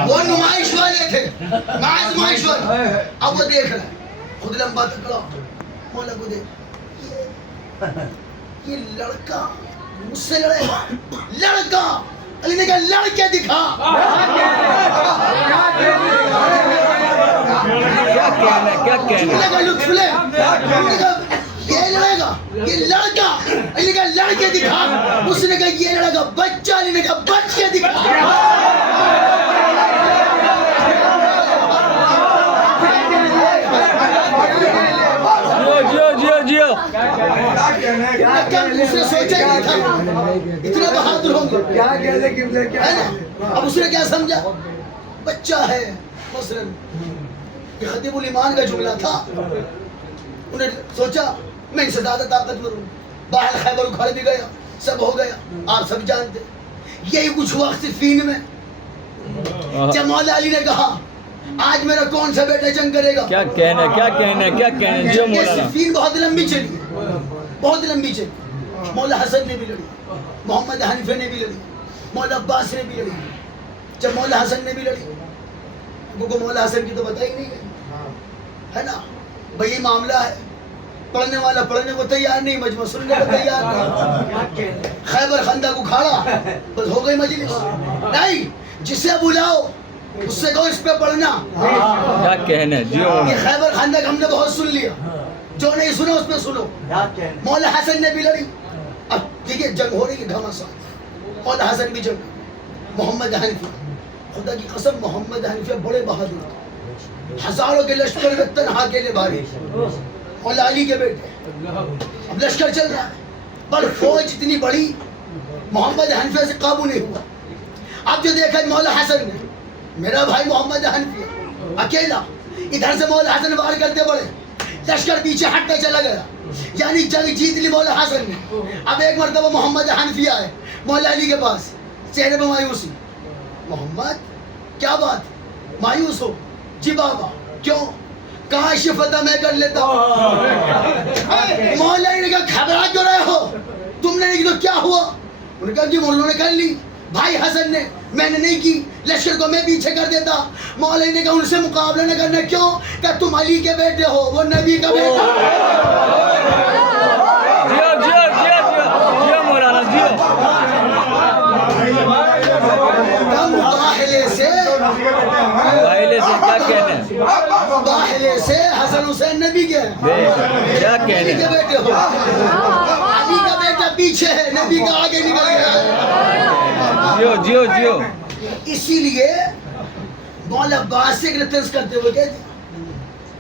وہ نمائش والے تھے، آزمائش والے. اب وہ دیکھ رہا ہے، خود لمبا تکڑا. مولا کو دیکھ، یہ لڑکا مجھ سے لڑے گا. لڑکا، علی نے کہا لڑکے دکھا. کیا کہنا کا لطف لے. یہ لڑے گا، یہ لڑکا. علی نے کہا لڑکے دکھا. اس نے کہا یہ لڑے گا بچہ. علی نے کہا بچے دکھا. جیو اس نے سوچا ہی نہیں تھا اتنا بہادر ہوں گے. اب اس نے کیا سمجھا، بچہ ہے. مثلاً یہ خطیب الایمان کا جملہ تھا. انہیں سوچا میں ان سے زیادہ طاقتور ہوں. باہر خیبر اکھاڑ بھی گیا، سب ہو گیا، آپ سب جانتے. یہی کچھ ہوا صفین میں. جب مولا علی نے کہا آج میرا کون سا بیٹا جنگ کرے گا. کیا کہنا جو مولانا. صفین بہت لمبی چلی، بہت لمبی چلی. مولا حسن نے بھی لڑی، محمد حنیفہ نے بھی لڑی، مولا عباس نے بھی لڑی. جب مولا حسن نے بھی لڑی، کیونکہ مولا حسن کی تو پتہ ہی نہیں ہے نا. بھئی یہ معاملہ ہے، پڑھنے والا پڑھنے کو تیار نہیں، مجمع سننے کو تیار نہیں. خیبر خندق اکھاڑا، بس ہو گئی مجلس. نہیں، جسے بلاؤ اس سے کہو اس پہ پڑھنا. کیا کہنا جیو. یہ خیبر خندق ہم نے بہت سن لیا، جو نہیں سنا اس پہ سنو. مولا حسن نے بھی لڑی. اب ٹھیک ہے جنگ ہو رہی ہے گھماسان. مولا حسن بھی جنگ. محمد حنیفہ، خدا کی قسم محمد حنیفہ بڑے بہادر، ہزاروں کے لشکر میں تنہا اکیلے بھاری. مولا علی کے بیٹے اب لشکر چل رہا ہے پر فوج اتنی بڑی محمد حنفیہ سے قابو نہیں ہوا. اب جو دیکھا مولا حسن نے میرا بھائی محمد حنفیہ اکیلا ادھر سے مولا حسن وار کرتے بڑے لشکر پیچھے ہٹتا چلا گیا یعنی جنگ جیت لی مولا حسن نے. اب ایک مرتبہ محمد حنفیہ آئے مولا علی کے پاس چہرے پہ مایوسی. محمد کیا بات مایوس ہو؟ جی بابا کیوں؟ کاش یہ فتح میں کر لیتا. مولا علی نے کہا گھبرا کیوں رہے ہو؟ تم نے نہیں کی تو کیا ہوا؟ انہوں نے کہا جی انہوں نے کر لی بھائی حسن نے میں نے نہیں کی لشکر کو میں پیچھے کر دیتا. مولا علی نے کہا ان سے مقابلہ نہ کرنا. کیوں؟ کہ تم علی کے بیٹے ہو وہ نبی کا بیٹا. جیو جیو جیو جیو جیو مولانا جیو. مباہلے سے کیا کہنے ہیں؟ مباہلے سے حسن حسین نبی کے کیا کہنے علی کے ہیں؟ بیٹے ہو. علی کا بیٹا پیچھے ہے نبی کا آگے نکل گیا. جیو جیو جیو. اسی لیے مولا عباس سے ریفرنس کرتے ہوئے کہتے ہیں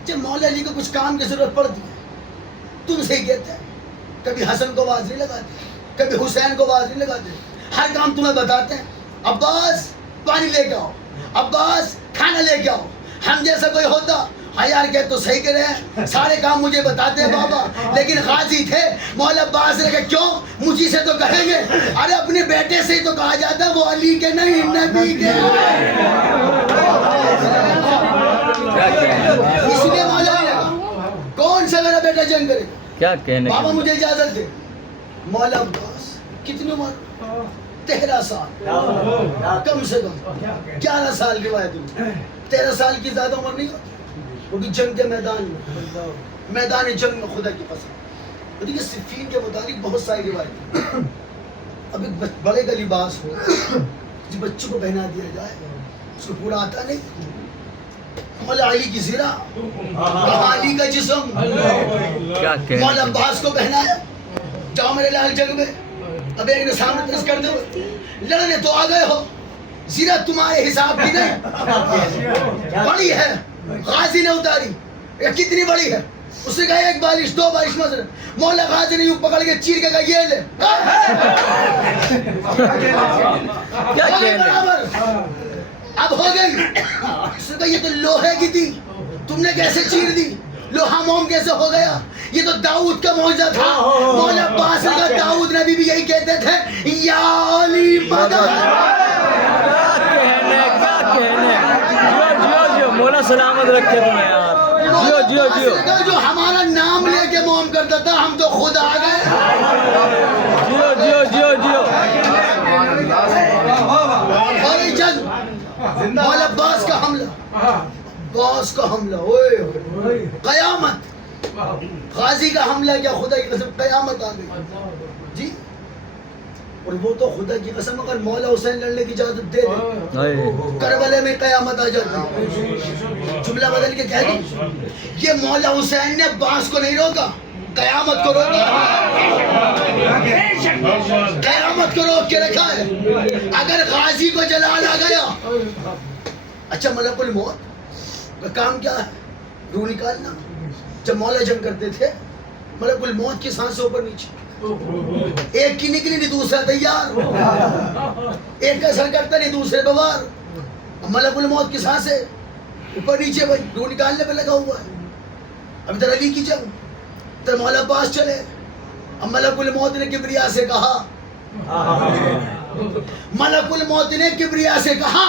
جب مولا علی کو کچھ کام کی ضرورت پڑتی ہے تم سے ہی کہتے ہیں. کبھی حسن کو آواز نہیں لگاتے کبھی حسین کو آواز نہیں لگاتے. ہر کام تمہیں بتاتے ہیں. عباس پانی لے کے آؤ عباس کھانا لے کے آؤ. ہم جیسا کوئی ہوتا ہاں یار کہ تو صحیح کرے ہیں سارے کام مجھے بتاتے ہیں بابا. لیکن غازی تھے مولا عباس نے کہا کیوں مجھے سے تو کہیں گے. ارے اپنے بیٹے سے ہی تو کہا جاتا ہے وہ علی کے نہیں نبی کے. اس لیے مولا علی نے کون سا میرا بیٹا جنگ کرے کیا کہنے بابا مجھے اجازت دے. مولا عباس کتنی عمر 13 سال کم سے کم 11 سال کی بات ہے. 13 سال کی زیادہ عمر نہیں ہوتی وہ بھی جنگ کے میدان میں میدان جنگ میں خدا کی قسم. دیکھیے صفین کے متعلق بہت ساری روایتیں. اب ایک بڑے کا لباس ہو جو بچوں کو پہنا دیا جائے اس کو پورا آتا نہیں. مولا علی کی زرہ علی کا جسم کیا کہنے مولا عباس کو پہنایا. جاؤ میرے لال جنگ میں. اب ایک نے سامنے ترس کر دو لڑنے تو آ گئے ہو زیرہ تمہارے حساب کی نہیں بڑی ہے. غازی نے اتاری کتنی بڑی ہے اس نے کہا 1 بالش 2 بالش مزر. مولا غازی نے یوں پکڑ کے چیر کے کہا یہ لے برابر اب ہو گئی. اس نے کہا یہ تو لوہے کی تھی تم نے کیسے چیر دی؟ لوہا موم کیسے ہو گیا؟ یہ تو داؤد کا معجزہ تھا. مولا عباس کا داؤد نبی بھی یہی کہتے تھے یا علی مدد. مولا سلامت رکھے تمہیں یار. جیو جیو جیو جو ہمارا نام لے کے موم کرتا تھا ہم تو خود آ گئے. جیو جیو جیو جیو. اور یہ جنگ مولا عباس کا حملہ عباس کا حملہ اوئے قیامت. غازی کا حملہ کیا خدا کی قسم قیامت آ گئی جی. اور وہ تو خدا کی قسم اگر مولا حسین لڑنے کی اجازت دے دے کربلا میں قیامت آ جاتی. جملہ بدل کے کہہ دوں یہ مولا حسین نے عباس کو نہیں روکا قیامت کو روکا. قیامت کو روک کے رکھا ہے. اگر غازی کو جلال آ گیا اچھا ملک الموت کا کام کیا ہے؟ روح نکالنا. جب مولا جنگ کرتے تھے ملک الموت کی سانسیں اوپر نیچے ایک کی نکلی نہیں دوسرا تیار. ایک کا اثر کرتا نہیں دوسرے پہ وار. ملک الموت کی سانسیں اوپر نیچے بھائی روح نکالنے پہ لگا ہوا ہے. اب ادھر علی کی جنگ ادھر مولا عباس چلے. اب ملک الموت نے کبریا سے کہا ملک الموت نے کبریا سے کہا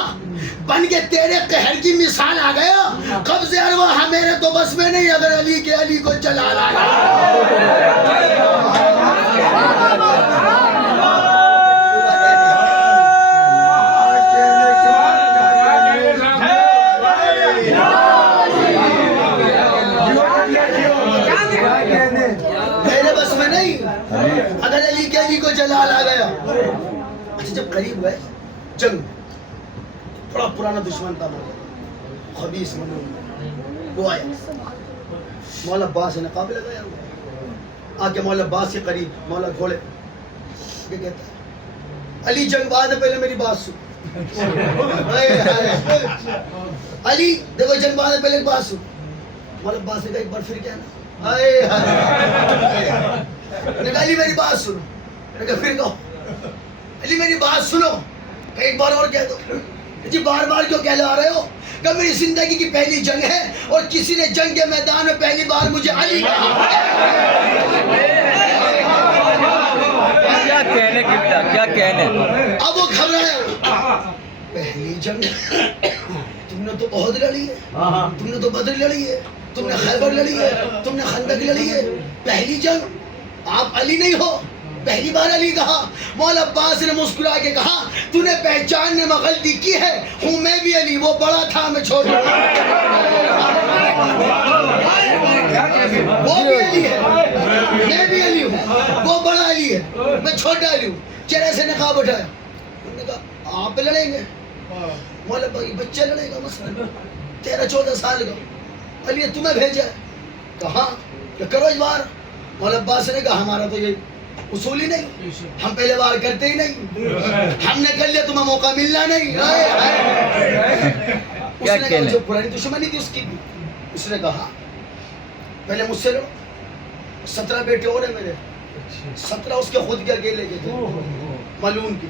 بن کے تیرے قہر کی مثال آ گیا. قبض ارواح میرے تو بس میں نہیں اگر علی کے علی کو چلا لایا. میرے بس میں نہیں اگر علی کے علی کو جلال آ گیا. اچھا جب قریب گئے جنگ بڑا پرانا دشمن تھا مولا خبیث منون وہ آیا مولا عباس نے نقاب لگایا ہوا آ کے مولا عباس کے قریب مولا گھوڑے یہ کہتا ہے علی جنگ بعد پہلے میری بات سن. علی دیکھو جنگ بعد پہلے ایک بات سن. مولا عباس نے کہا ایک بار پھر کہنا نے کہا علی میری بات سنو. میں نے کہا پھر کہو. علی میری بات سنو. کہ ایک بار اور کہہ دو. جی بار بار کیوں کہلا رہے ہو؟ کہ میری زندگی کی پہلی جنگ ہے اور کسی نے جنگ کے میدان میں پہلی بار مجھے علی کہا. کیا کہنے کی بلا کیا کہنے. اب وہ گھبرایا. پہلی جنگ تم نے تو بہت لڑی ہے, تم نے تو بدر لڑی ہے, تم نے خیبر لڑی ہے, تم نے خندق لڑی ہے. پہلی جنگ آپ علی نہیں ہو, پہلی بار علی کہا. مولا عباس نے مسکرا کے کہا تو نے پہچاننے میں غلطی کی ہے, ہوں میں بھی علی, وہ بڑا تھا میں چھوٹا. وہ بھی علی ہے, میں بھی علی ہوں, وہ بڑا علی ہے, میں چھوٹا علی ہوں. چہرے سے نقاب اٹھایا. انہوں نے کہا آپ لڑیں گے؟ مولا بھائی بچہ لڑے گا مثلا 13-14 سال کا. علی نے تمہیں بھیجا ہے. کہا کہ کرو اس بار. مولا عباس نے کہا ہمارا تو یہ اصول ہی نہیں, ہم پہلے بار کرتے ہی نہیں, ہم نے کر لیا تمہیں موقع ملنا نہیں. اس نے کہا جو پرانی دشمنی تھی اس کی بھی. اس نے کہا پہلے مجھ سے لڑو. 17 بیٹے اور ہیں میرے, 17 اس کے خود کے اکیلے کے تھے ملعون کے.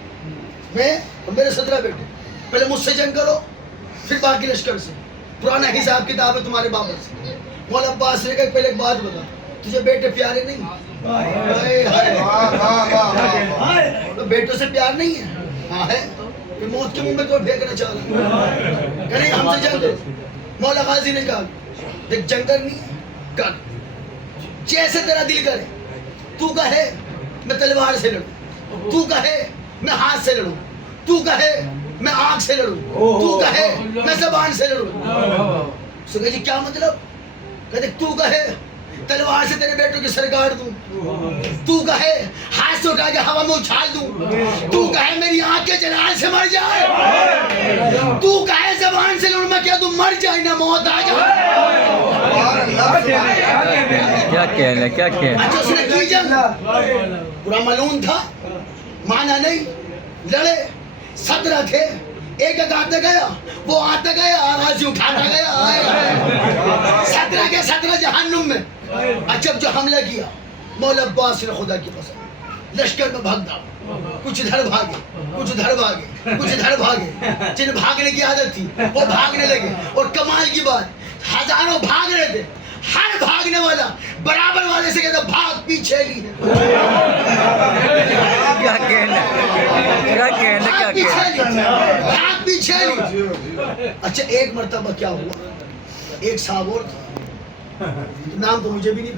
میں اور میرے 17 بیٹے. پہلے مجھ سے جنگ کرو پھر باقی لشکر سے. پرانا حساب کتاب ہے تمہارے بابا سے. مولا عباس نے کہا پہلے ایک بات بتا, تجھے بیٹے پیارے نہیں؟ بیٹوں سے پیار نہیں ہے؟ ہاں ہے. موت کے منہ میں تو پھینکنا چاہ رہا کہ نہیں ہم سے جنگ کرو. مولا غازی نے کہا دیکھ جنگ کرنی ہے کر, جیسے تیرا دل کرے. تو کہے میں تلوار سے لڑوں, تو کہے میں ہاتھ سے لڑوں, تو کہے میں آنکھ سے لڑوں, تو کہے میں زبان سے لڑوں. اس نے کہا جی کیا مطلب؟ کہتے تو کہے تلوار سے تیرے بیٹوں کی سر کاٹ دوں, تو کہے ہاتھ سے اٹھا کے ہوا میں اچھال دوں, تو کہے میری آنکھ کے جلال سے مر جائے, تو کہے زبان سے لڑوں میں کیا تم مر جائے نہ موت آ جائے. کیا کہنے کیا کہنے. اچھا اس نے کی جنگ, پورا ملعون تھا, مانا نہیں, لڑے. 17 تھے, ایک آتا گیا, وہ آتا گیا, آواز اٹھاتا گیا. 17 کے 17 جہنم میں. اچھا جو حملہ کیا مولا عباس نے خدا کی قسم لشکر میں بھاگ ڈالا. کچھ ادھر بھاگے, کچھ ادھر بھاگے, کچھ ادھر بھاگے. جن بھاگنے کی عادت تھی وہ بھاگنے لگے. اور کمال کی بات, ہزاروں بھاگ رہے تھے, ہر بھاگنے والا برابر والے سے کہتا بھاگ پیچھے لی. کیا کہنے کیا کہنے کیا کہنے. بھاگ پیچھے لی. اچھا ایک مرتبہ کیا ہوا, ایک صاحب اور تھا, نام تو مجھے بھی نہیں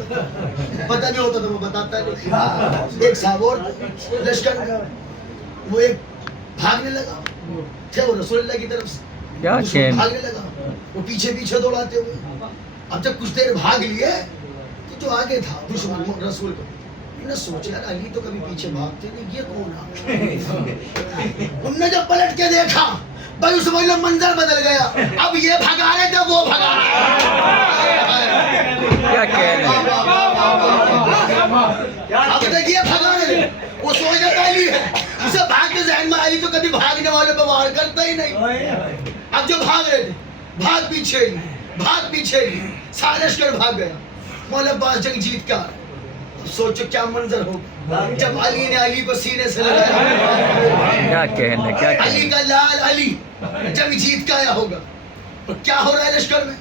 پتا نہیں ہوتا تو میں بتاتا نہیں. ایک صاحب اور لشکر میں, وہ ایک بھاگنے لگا تھے, وہ رسول اللہ کی طرف سے بھاگنے لگا, وہ پیچھے پیچھے دوڑاتے ہوئے. اب جب کچھ دیر بھاگ لیے تو جو آگے تھا دشمن رسول کو, انہوں نے سوچا یار علی تو کبھی پیچھے بھاگتے نہیں, یہ کون آ. انہوں نے جب پلٹ کے دیکھا بھائی اس وقت منظر بدل گیا. اب یہ بھگا رہے تھے, وہ بھگا کیا کہنے. اب تک یہ بھگا رہے تھے, وہ سوچا تھا علی ہے. اسے بھاگ کے ذہن میں علی تو کبھی بھاگنے والے پہ وار کرتا ہی نہیں. اب جو بھاگ رہے تھے بھاگ پیچھے لی, بھاگ پیچھے لی, سارا لشکر بھاگ گیا. مولا عباس جنگ جیت کر سوچو کیا منظر ہوگا جب علی نے علی کو سینے سے لگایا. کیا کہنے کیا کہنے. علی کا لال علی جنگ جیت کا آیا ہوگا. اور کیا ہو رہا ہے لشکر میں,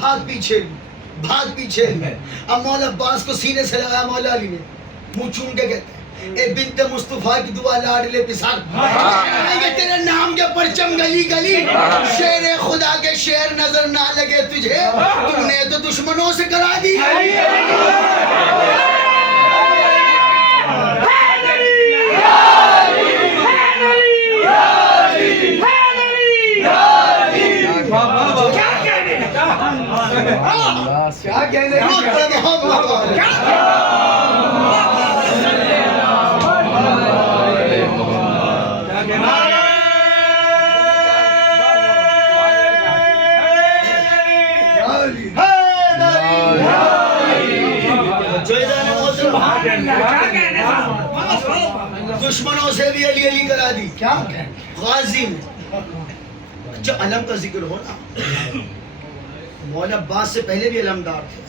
بھاگ پیچھے لی, بھاگ پیچھے لی. اب مولا عباس کو سینے سے لگایا مولا علی نے, منہ چوم کے کہتے ہیں اے بنت مصطفیٰ کی دعا لاڈلے پسار, یہ تیرے نام کے پرچم گلی گلی. شیر خدا کے شیر نظر نہ لگے تجھے, تم نے تو دشمنوں سے کرا دی. کیا کہنے دشمنوں سے بھی علی علی کرا دی. کیا غازی میں جو علم کا ذکر ہو نا, مولا عباس سے پہلے بھی علمدار تھے.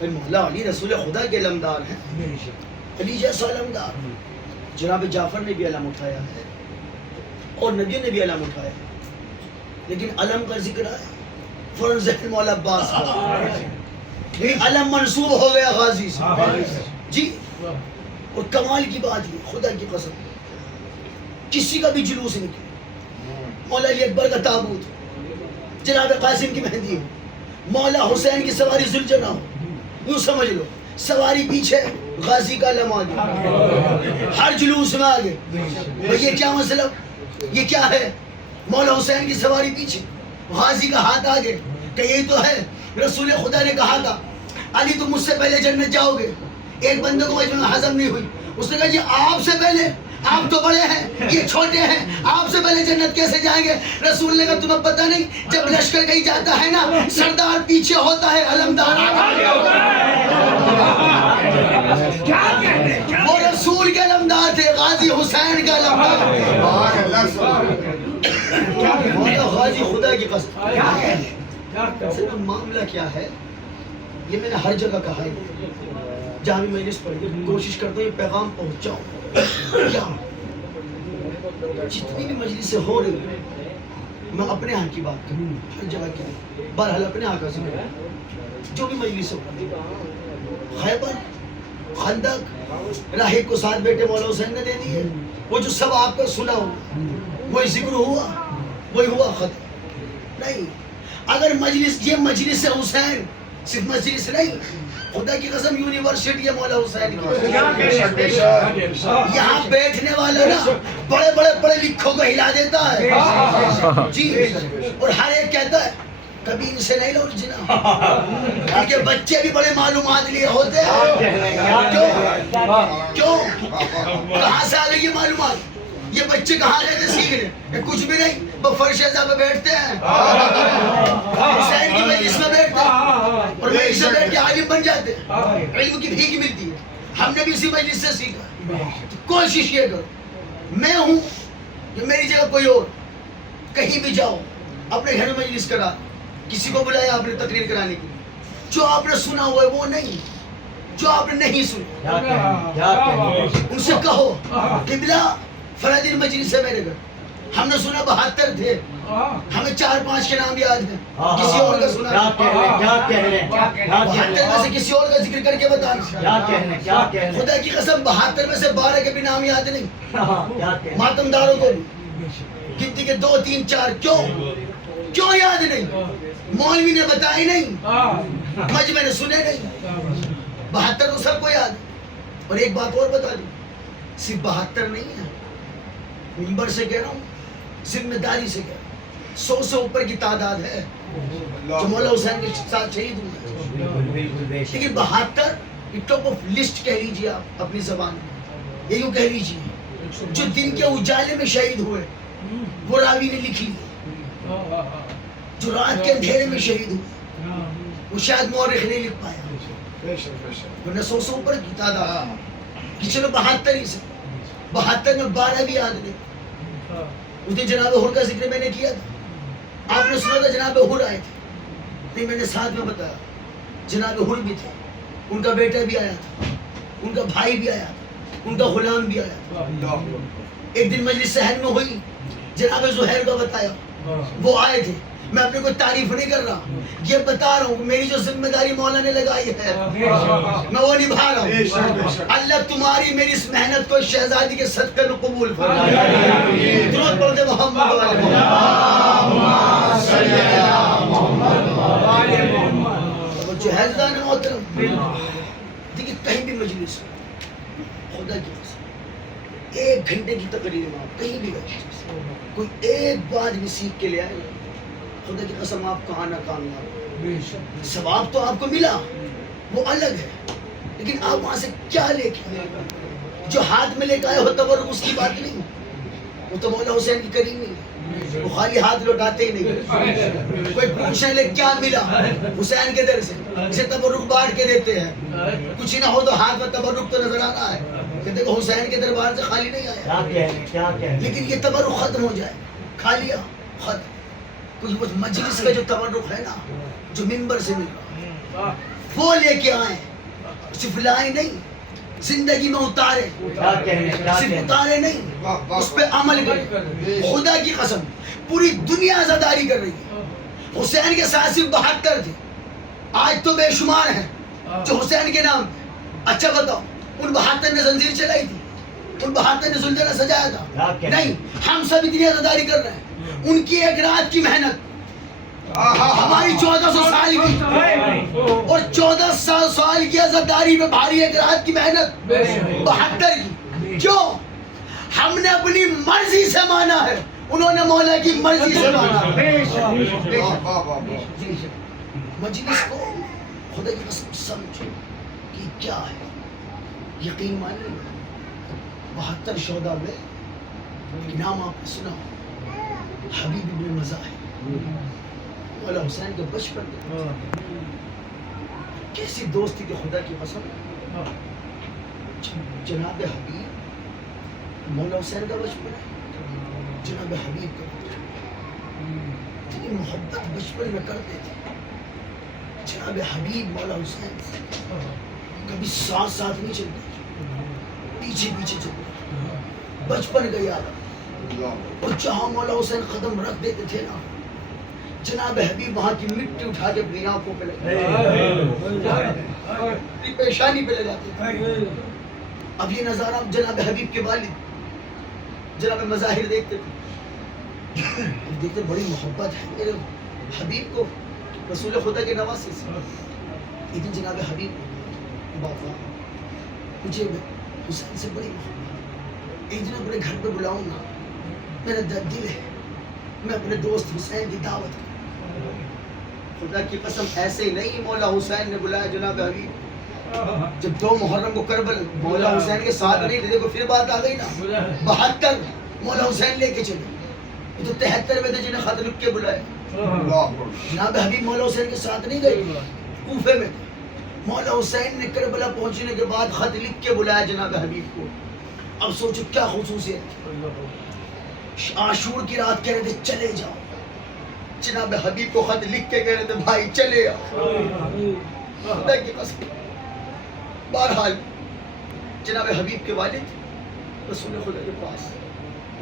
مولا علی رسول خدا کے علمدار ہیں، علی جیسا علمدار. جناب جعفر نے بھی علم اٹھایا ہے اور نبی نے بھی علم اٹھایا، لیکن علم کا ذکر ہے فوراً ذہن مولا عباس کا، لیکن علم منسوب ہو گیا غازی سے. جی اور کمال کی بات یہ، خدا کی قسم کسی کا بھی جلوس نکلے، مولا علی اکبر کا تابوت، جناب قاسم کی مہندی ہو، مولا حسین کی سواری ذوالجناح ہو، یوں سمجھ لو سواری پیچھے غازی کا علم آگے، ہر جلوس میں آگے. یہ کیا مطلب، یہ کیا ہے؟ مولا حسین کی سواری پیچھے، غازی کا ہاتھ آگے، کہ یہی تو ہے رسول خدا نے کہا تھا علی تم مجھ سے پہلے جنت جاؤ گے. ایک بندے کو مجمع ہضم نہیں ہوئی، اس نے کہا جی آپ سے پہلے، آپ تو بڑے ہیں یہ چھوٹے ہیں، آپ سے پہلے جنت کیسے جائیں گے؟ رسول نے کہا تمہیں پتہ نہیں جب لشکر کہیں جاتا ہے نا سردار پیچھے ہوتا ہے علمدار وہ رسول کے علمدار تھے، غازی حسین کا علمدار. مولا غازی خدا کی قسم. اصل میں معاملہ کیا ہے یہ میں نے ہر جگہ کہا ہے، جہاں بھی مجلس پڑھی کوشش کرتا ہوں یہ پیغام پہنچاؤں. کیا جتنی بھی مجلسیں ہو رہی ہیں میں اپنے ہاں کی بات کروں، ہر جگہ کیا ہے بہرحال اپنے ہاں کا ذکر ہے. جو بھی مجلسیں ہو رہی ہیں، خیبر، خندق، راہب کو ساتھ بیٹے مولا حسین نے دے دیے، وہ جو سب آپ کو سنا ہو وہی ذکر ہوا، وہی ہوا ختم. نہیں، اگر مجلس یہ مجلس حسین صرف مجلس نہیں، خدا کی قسم یونیورسٹی ہے مولا حسین کی. یہاں بیٹھنے والا نا بڑے بڑے پڑھے لکھوں کو ہلا دیتا ہے جی، اور ہر ایک کہتا ہے کبھی ان سے نہیں لوٹنا، ان کے بچے بھی بڑے معلومات لیے ہوتے ہیں. کیوں کہاں سے آ گئی یہ معلومات؟ یہ بچے کہاں گئے تھے سیکھنے؟ کچھ بھی نہیں، وہ فرش پہ بیٹھتے ہیں، حسین کی مجلس میں بیٹھتے ہیں اور مجلس میں بیٹھ کے عالم بن جاتے ہیں، علم کی بھیک ملتی ہے. ہم نے بھی اسی مجلس سے سیکھا. کوشش یہ کرو، میں ہوں کہ میری جگہ کوئی اور، کہیں بھی جاؤ اپنے گھر میں مجلس کرا، کسی کو بلایا آپ نے تقریر کرانے کی، جو آپ نے سنا ہوا ہے وہ نہیں، جو آپ نے نہیں سنا ان سے کہو کہ بلا فلاں دن مجلس ہے میرے گھر، ہم نے سنا 72 تھے، ہمیں 4-5 کے نام یاد ہیں، کسی اور کا سنا 72 میں سے کسی اور کا ذکر کر کے بتانا. خدا کی قسم 72 میں سے 12 کے بھی نام یاد نہیں، ماتم داروں کو بھی گنتی کے 2 3 4. کیوں یاد نہیں؟ مولوی نے بتائی نہیں، مجمع نے سنے نہیں. 72 کو سب کو یاد. اور ایک بات اور بتا دوں، صرف 72 نہیں ہے، منبر سے کہہ رہا ہوں، ذمہ داری سے کہہ رہا ہوں، 100 سے اوپر کی تعداد ہے جو مولا حسین کے ساتھ شہید ہوئے. لیکن 72 ٹاپ آف لسٹ کہہ لیجیے آپ اپنی زبان میں، یہ یوں کہہ لیجیے جو دن کے اجالے میں شہید ہوئے وہ راوی نے لکھ لیے، جو رات کے اندھیرے میں شہید ہوئے وہ شاید مورخ نہیں لکھ پایا، ورنہ 100 سے اوپر کی تعداد کہ چلو 72 ہی سے 72 میں 12 بھی یاد نہیں. اس دن جناب حر کا ذکر میں نے کیا تھا، آپ نے سنا تھا جناب حر آئے تھے، نہیں میں نے ساتھ میں بتایا جناب حر بھی تھے، ان کا بیٹا بھی آیا تھا، ان کا بھائی بھی آیا تھا، ان کا غلام بھی آیا تھا. ایک دن مجلس صحن میں ہوئی، جناب زہیر کو بتایا، وہ آئے تھے. میں اپنے کوئی تعریف نہیں کر رہا، یہ بتا رہا ہوں کہ میری جو ذمہ داری مولا نے لگائی ہے میں وہ نبھا رہا ہوں. اللہ تمہاری میری اس محنت کو شہزادی کے صدقے میں قبول فرمائے. درود پڑھتے محمد والے محمد. جو حیدان محترم دیکھیں کہیں بھی مجلس خدا کی قسم 1 گھنٹے کی تقریر میں کہیں بھی کوئی ایک بات بھی سیکھ کے لے آئے، خدا کی قسم آپ کہاں نہ کامیاب. ثواب تو آپ کو ملا وہ الگ ہے، لیکن آپ وہاں سے کیا لے کے آئے؟ جو ہاتھ میں لے کے آئے ہو تبرک اس کی بات نہیں، وہ تو مولا حسین کی کریمی ہے، وہ خالی ہاتھ لوٹاتے ہی نہیں. کوئی پوچھنے لے کیا ملا حسین کے در سے، اسے تبرک بانٹ کے دیتے ہیں. کچھ ہی نہ ہو تو ہاتھ میں تبرک تو نظر آنا ہے کہ دیکھو حسین کے دربار سے خالی نہیں آیا. لیکن یہ تبرک ختم ہو جائے، کھا لیا ختم. کچھ مجلس کا جو تبرک ہے نا، جو منبر سے مل رہا، وہ لے کے آئے، صرف لائے نہیں، زندگی میں اتارے، صرف اتارے نہیں، اس پہ عمل کرے۔ خدا کی قسم پوری دنیا عزاداری کر رہی ہے۔ حسین کے ساتھ صرف 72 تھے، آج تو بے شمار ہیں جو حسین کے نام۔ اچھا بتاؤ، ان 72 نے زنجیر چلائی تھی؟ ان 72 نے زلزلہ سجایا تھا؟ نہیں۔ ہم سب اتنی عزاداری کر رہے ہیں، ان کی ایک رات کی محنت ہماری 1400 سال کی، اور 1400 سال کی عزاداری میں بھاری ایک رات کی محنت 72 کی۔ کیوں؟ ہم نے اپنی مرضی سے مانا ہے، انہوں نے مولا کی مرضی سے مانا ہے۔ مجلس کو خدا کی قسم سمجھو کہ کیا ہے، یقین مانیے 72 شہداء میں نام آپ نے سنا، حبیب ابن مزاحم، مولا حسین کے بچپن میں کیسی دوستی کی خدا کی قسم۔ جناب حبیب مولا حسین کا بچپن ہے، جناب حبیب کا اتنی محبت بچپن میں کرتے تھے جناب حبیب مولا حسین سے، کبھی ساتھ ساتھ نہیں چلتے، پیچھے پیچھے چلتے، بچپن کا یاد۔ اور جہاں مولا حسین قدم رکھ دیتے تھے نا، جناب حبیب وہاں کی مٹی اٹھا کے اپنی آنکھوں پہ لگاتے، پیشانی پہ لگاتے تھے۔ اب یہ نظارہ جناب حبیب کے والد جناب مظاہر دیکھتے تھے، دیکھتے بڑی محبت ہے میرے حبیب کو رسول خدا کے نواسے سے۔ لیکن جناب حبیب بابا مجھے حسین سے بڑی محبت، ایک دن اپنے گھر پہ بلاؤں گا، میرا دل ہے میں اپنے دوست حسین کی دعوت کروں۔ خدا کی قسم ایسے ہی نہیں مولا حسین نے بلایا جناب حبیب۔ جب 2 محرم کو کربل مولا حسین کے ساتھ نہیں تھے، دیکھو پھر بات آ گئی نا، 72 مولا حسین لے کے چلے، یہ تو 73 میں تھے جنہیں خط لکھ کے بلائے۔ جناب حبیب مولا حسین کے ساتھ نہیں گئے، کوفے میں تھے۔ مولا حسین نے کربلا پہنچنے کے بعد خط لکھ کے بلایا جناب حبیب کو۔ اب سوچو کیا خصوصیت، عاشور کی رات کہہ رہے تھے چلے جاؤ، جناب حبیب کو خط لکھ کے کہہ رہے تھے بھائی چلے آؤ۔ خدا کی قسم۔ بہرحال جناب حبیب کے والد رسول خدا کے پاس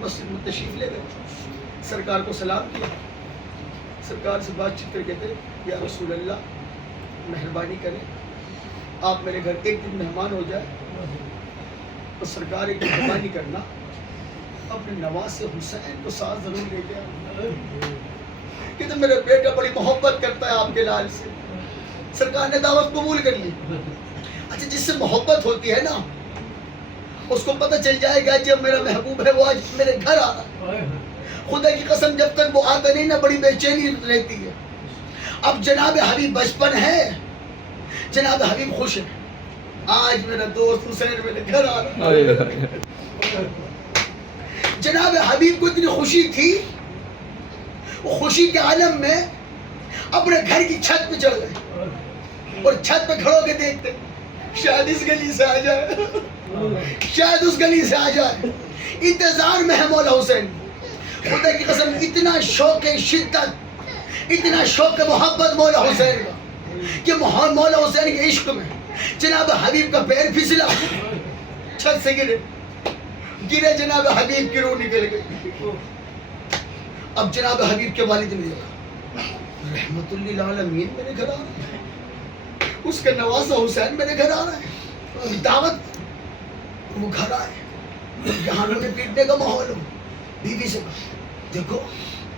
مسجد میں تشریف لے گئے، سرکار کو سلام کیا، سرکار سے بات چیت کر کے کہتے یا رسول اللہ مہربانی کریں آپ میرے گھر ایک دن مہمان ہو جائے، تو سرکار ایک مہربانی کرنا اپنے نواز حسین کو ساتھ ضرور لے کے آئے، کہ تو میرا بیٹا بڑی محبت کرتا ہے آپ کے لال سے۔ سرکار نے دعوت قبول کر لی۔ اچھا جس سے محبت ہوتی ہے نا، اس کو پتہ چل جائے گا جب میرا محبوب ہے وہ آج میرے گھر آ رہا ہے، خدا کی قسم جب تک وہ آتا نہیں نا بڑی بے چینی رہتی ہے۔ اب جناب حبیب بچپن ہے، جناب حبیب خوش ہے، آج میرا دوست حسین میرے گھر آ رہا ہے۔ جناب حبیب کو اتنی خوشی تھی، وہ خوشی کے عالم میں اپنے گھر کی چھت پہ چڑھ گئے، اور چھت پہ کھڑو کے دیکھتے شاید اس گلی سے آ جائے، شاید اس گلی سے آ جائے۔ انتظار میں ہے مولا حسین، خدا کی قسم اتنا شوق شدت، اتنا شوق محبت مولا حسین کا کہ مولا حسین کے عشق میں جناب حبیب کا پیر پھسلا، چھت سے گرے جناب حبیب کی روح نکل گئی۔ اب جناب حبیب کے والد نے دیکھا رحمت للعالمین میرے گھر آ رہا ہے، اس کا نواسہ حسین میرے گھر آ رہا ہے، دعوت وہ گھر آئے، یہاں رونے پیٹنے کا ماحول ہو۔ بیوی سے کہا دیکھو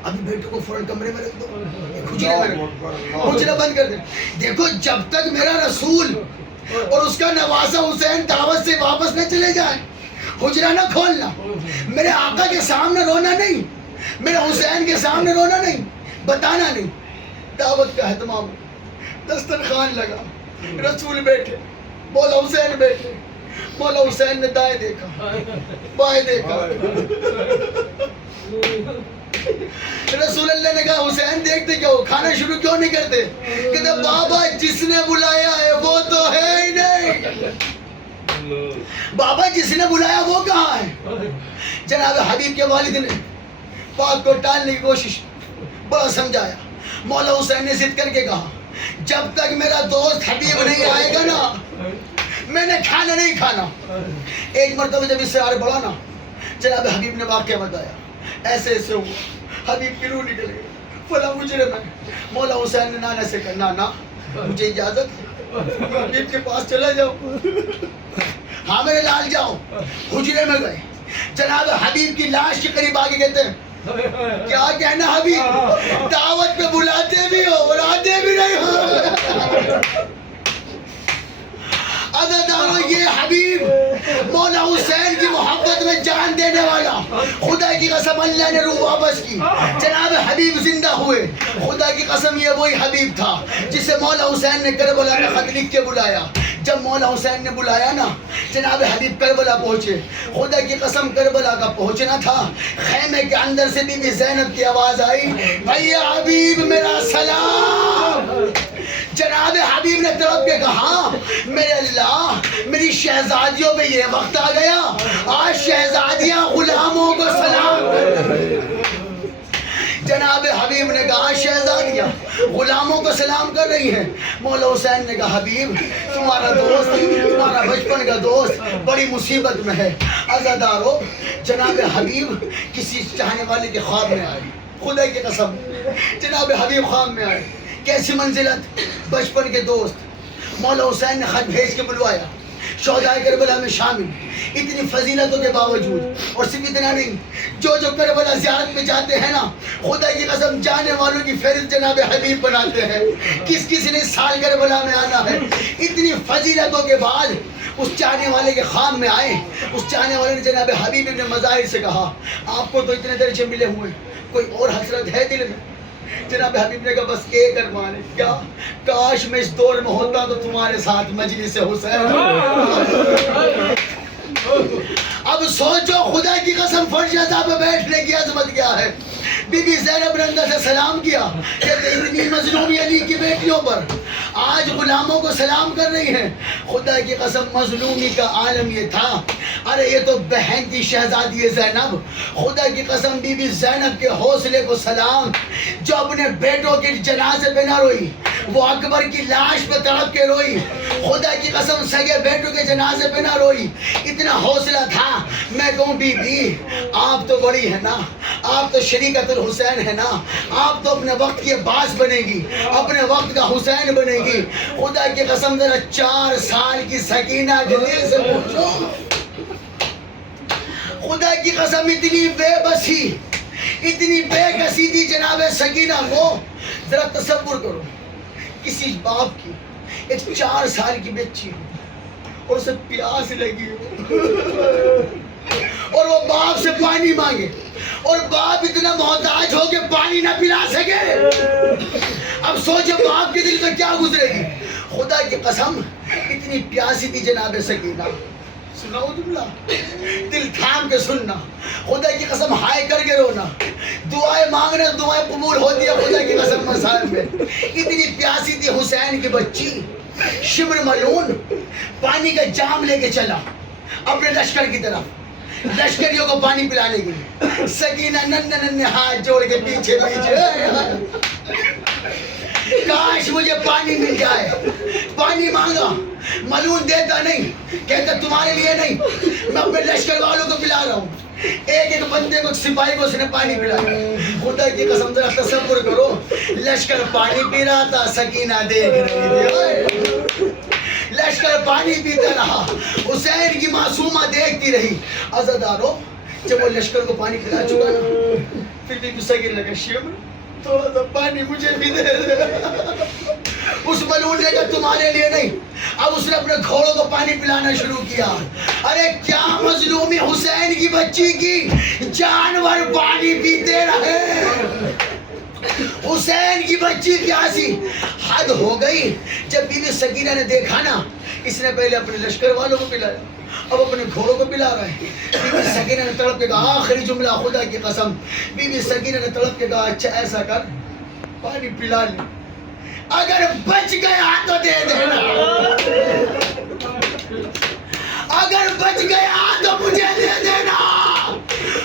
ابھی بیٹے کو فوراً کمرے میں رکھ دو، حجرہ بند کر دے، دیکھو جب تک میرا رسول اور اس کا نواسہ حسین دعوت سے واپس نہ چلے جائیں حجرہ نہ کھولنا، میرے آقا کے سامنے رونا نہیں، میرے حسین کے سامنے رونا نہیں، بتانا نہیں۔ دعوت کا اہتمام، دسترخوان لگا، رسول بیٹھے، مولا حسین بیٹھے، مولا حسین نے دائیں دیکھا بائیں دیکھا، رسول اللہ نے کہا حسین دیکھتے کیا ہو، کھانا شروع کیوں نہیں کرتے؟ کہتے بابا جس نے بلایا ہے وہ تو ہے ہی نہیں، بابا جس نے بلایا وہ کہاں ہے؟ جناب حبیب کے والد نے بات کو ٹالنے کی کوشش، بڑا سمجھایا، مولا حسین نے ضد کر کے کہا جب تک میرا دوست حبیب نہیں آئے گا نا میں نے کھانا نہیں کھانا. ایک مرتبہ جب اس سے آگے بڑھا نا جناب حبیب نے واقعہ بتایا ایسے ایسے ہوا. حبیب کی روح نکل گئی. فلاں مجرم ہے. مولا حسین نے نانا سے کہا نانا مجھے اجازت حبیب کے پاس چلا جاؤ. ہاں میرے لال جاؤ. حجرے میں گئے. جناب حبیب کی لاش کے قریب آگے کہتے ہیں کیا کہنا حبیب دعوت پہ بلاتے بھی ہو اور آتے بھی نہیں ہو. عزادارو یہ حبیب مولا حسین کی محبت میں جان دینے والا. خدا کی قسم اللہ نے روح واپس کی. جناب حبیب زندہ ہوئے. خدا کی قسم یہ وہی حبیب تھا جسے مولا حسین نے کربلا میں خط لکھ کے بلایا. جب مولا حسین نے بلایا نا جناب حبیب کربلا پہنچے. خدا کی قسم کربلا کا پہنچنا تھا. خیمے کے اندر سے بی بی زینب کی آواز آئی بھیا حبیب میرا سلام. جناب حبیب نے تڑپ کے کہا میرے اللہ میری شہزادیوں پہ یہ وقت آ گیا آج شہزادیاں غلاموں کو سلام کر. جناب حبیب نے کہا شہزادیاں غلاموں کو سلام کر رہی ہیں. مولا حسین نے کہا حبیب تمہارا دوست تمہارا بچپن کا دوست بڑی مصیبت میں ہے. عزادارو جناب حبیب کسی چاہنے والے کے خواب میں آئے. خدا کی قسم جناب حبیب خواب میں آئے. کیسی منزلت بچپن کے دوست. مولا حسین نے خط بھیج کے بلوایا. شہدائے کربلا میں شامل. اتنی فضیلتوں کے باوجود اور صرف اتنا نہیں جو کربلا زیارت میں جاتے ہیں نا خدا کی قسم جانے والوں کی فہرست جناب حبیب بناتے ہیں. کس نے سال کربلا میں آنا ہے. اتنی فضیلتوں کے بعد اس چاہنے والے کے خواب میں آئے. اس چاہنے والے نے جناب حبیب ابن مظاہر سے کہا آپ کو تو اتنے درجے ملے ہوئے کوئی اور حسرت ہے دل میں. جناب حبیب نے کہا بس ایک ارمان ہے کیا کاش میں اس دور میں ہوتا تو تمہارے ساتھ مجلس حسین. اب سوچو خدا کی قسم فرش عزا پہ بیٹھنے کی عظمت کیا ہے. بی بی زینب نے اندر سے سلام کیا کہتے اتنی مظلومی علی کی بیٹیوں پر آج غلاموں کو سلام کر رہی ہیں. خدا کی قسم مظلومی کا عالم یہ تھا ارے یہ تو بہن کی شہزادی زینب. خدا کی قسم بی بی زینب کے حوصلے کو سلام جو اپنے بیٹوں کے جنازے پہ نہ روئی وہ اکبر کی لاش پہ تڑپ کے روئی. خدا کی قسم سگے بیٹوں کے جنازے پہ نہ روئی. اتنا حوصلہ تھا. میں کہوں بی بی آپ تو بڑی ہے نا آپ تو شریکت الحسین ہے نا آپ تو اپنے وقت کی باس بنے گی اپنے وقت کا حسین بنے گی. خدا کی قسم ذرا 4 سال کی سکینہ کے دل سے پوچھو خدا کی قسم اتنی بے بسی اتنی بے کسی تھی جناب سکینہ کو. ذرا تصور کرو کسی باپ کی ایک 4 سال کی بچی ہو اور اسے پیاس لگی ہو اور وہ باپ سے پانی مانگے اور باپ اتنا محتاج ہو کہ پانی نہ پلا سکے. اب سوچو باپ کے دل میں کیا گزرے گی. خدا کی قسم اتنی پیاسی تھی جناب سکینہ. سناؤ جملہ دل تھام کے سننا. خدا کی قسم ہائے کر کے رونا. دعائیں مانگنے دعائیں قبول ہوتی ہے خدا کی قسم مسائل میں. اتنی پیاسی تھی حسین کی بچی. شمر ملعون پانی کا جام لے کے چلا اپنے لشکر کی طرف لشکریوں کو پانی پلانے کے لیے. سکینہ ننھے ہاتھ جوڑ کے پیچھے کاش مجھے پانی مل جائے. پانی مانگا ملعون دیتا نہیں. کہتا تمہارے لیے نہیں میں اپنے لشکر والوں کو پلا رہا ہوں. ایک بندے کو سپاہی کو اس نے پانی پلایا. خدا کی قسم ذرا تصور کرو لشکر پانی پی رہا تھا سکینہ دیکھ رہی تھی. لشکر پانی پیتا رہا حسین کی معصومہ دیکھتی رہی. عزادارو جب وہ لشکر کو پانی پلا چکا نا پھر بھی سکینہ لگا شیخ تھوڑا سا پانی مجھے بھی دے دے. اس ملعون نے کہا تمہارے لیے نہیں. اب اس نے اپنے گھوڑوں کو پانی پلانا شروع کیا. ارے کیا مظلومی حسین کی بچی کی جانور پانی پیتے رہے. حسین کی بچی پیاسی. حد ہو گئی. جب بی بی سکینہ نے دیکھا نا اس نے پہلے اپنے لشکر والوں کو پلایا اب اپنے گھوڑوں کو پلا رہے ہیں. بی بی سکینہ نے تڑپ کے کہا آخری جملہ خدا کی قسم بی بی سکینہ نے تڑپ کے کہا اچھا ایسا کر پانی پلا لے اگر بچ گیا تو دے دینا اگر بچ گیا تو مجھے دے دینا.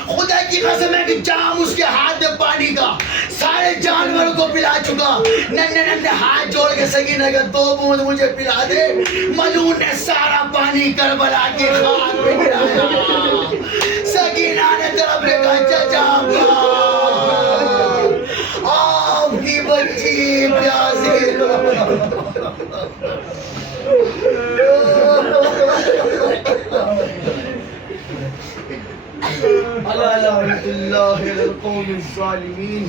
خدا کی قسم ہے کہ جام اس کے ہاتھ میں پانی کا سارے جانوروں کو پلا چکا. ننھے ننھے ہاتھ جوڑ کے سکینہ کا 2 بوند مجھے پلا دے. ملعون نے سارا پانی کربلا کی خاک پہ گرایا. سکینہ نے طرف نے کہا چچا آپ کی بچی پیاسی. اللہ لعنت اللہ علی القوم الظالمین.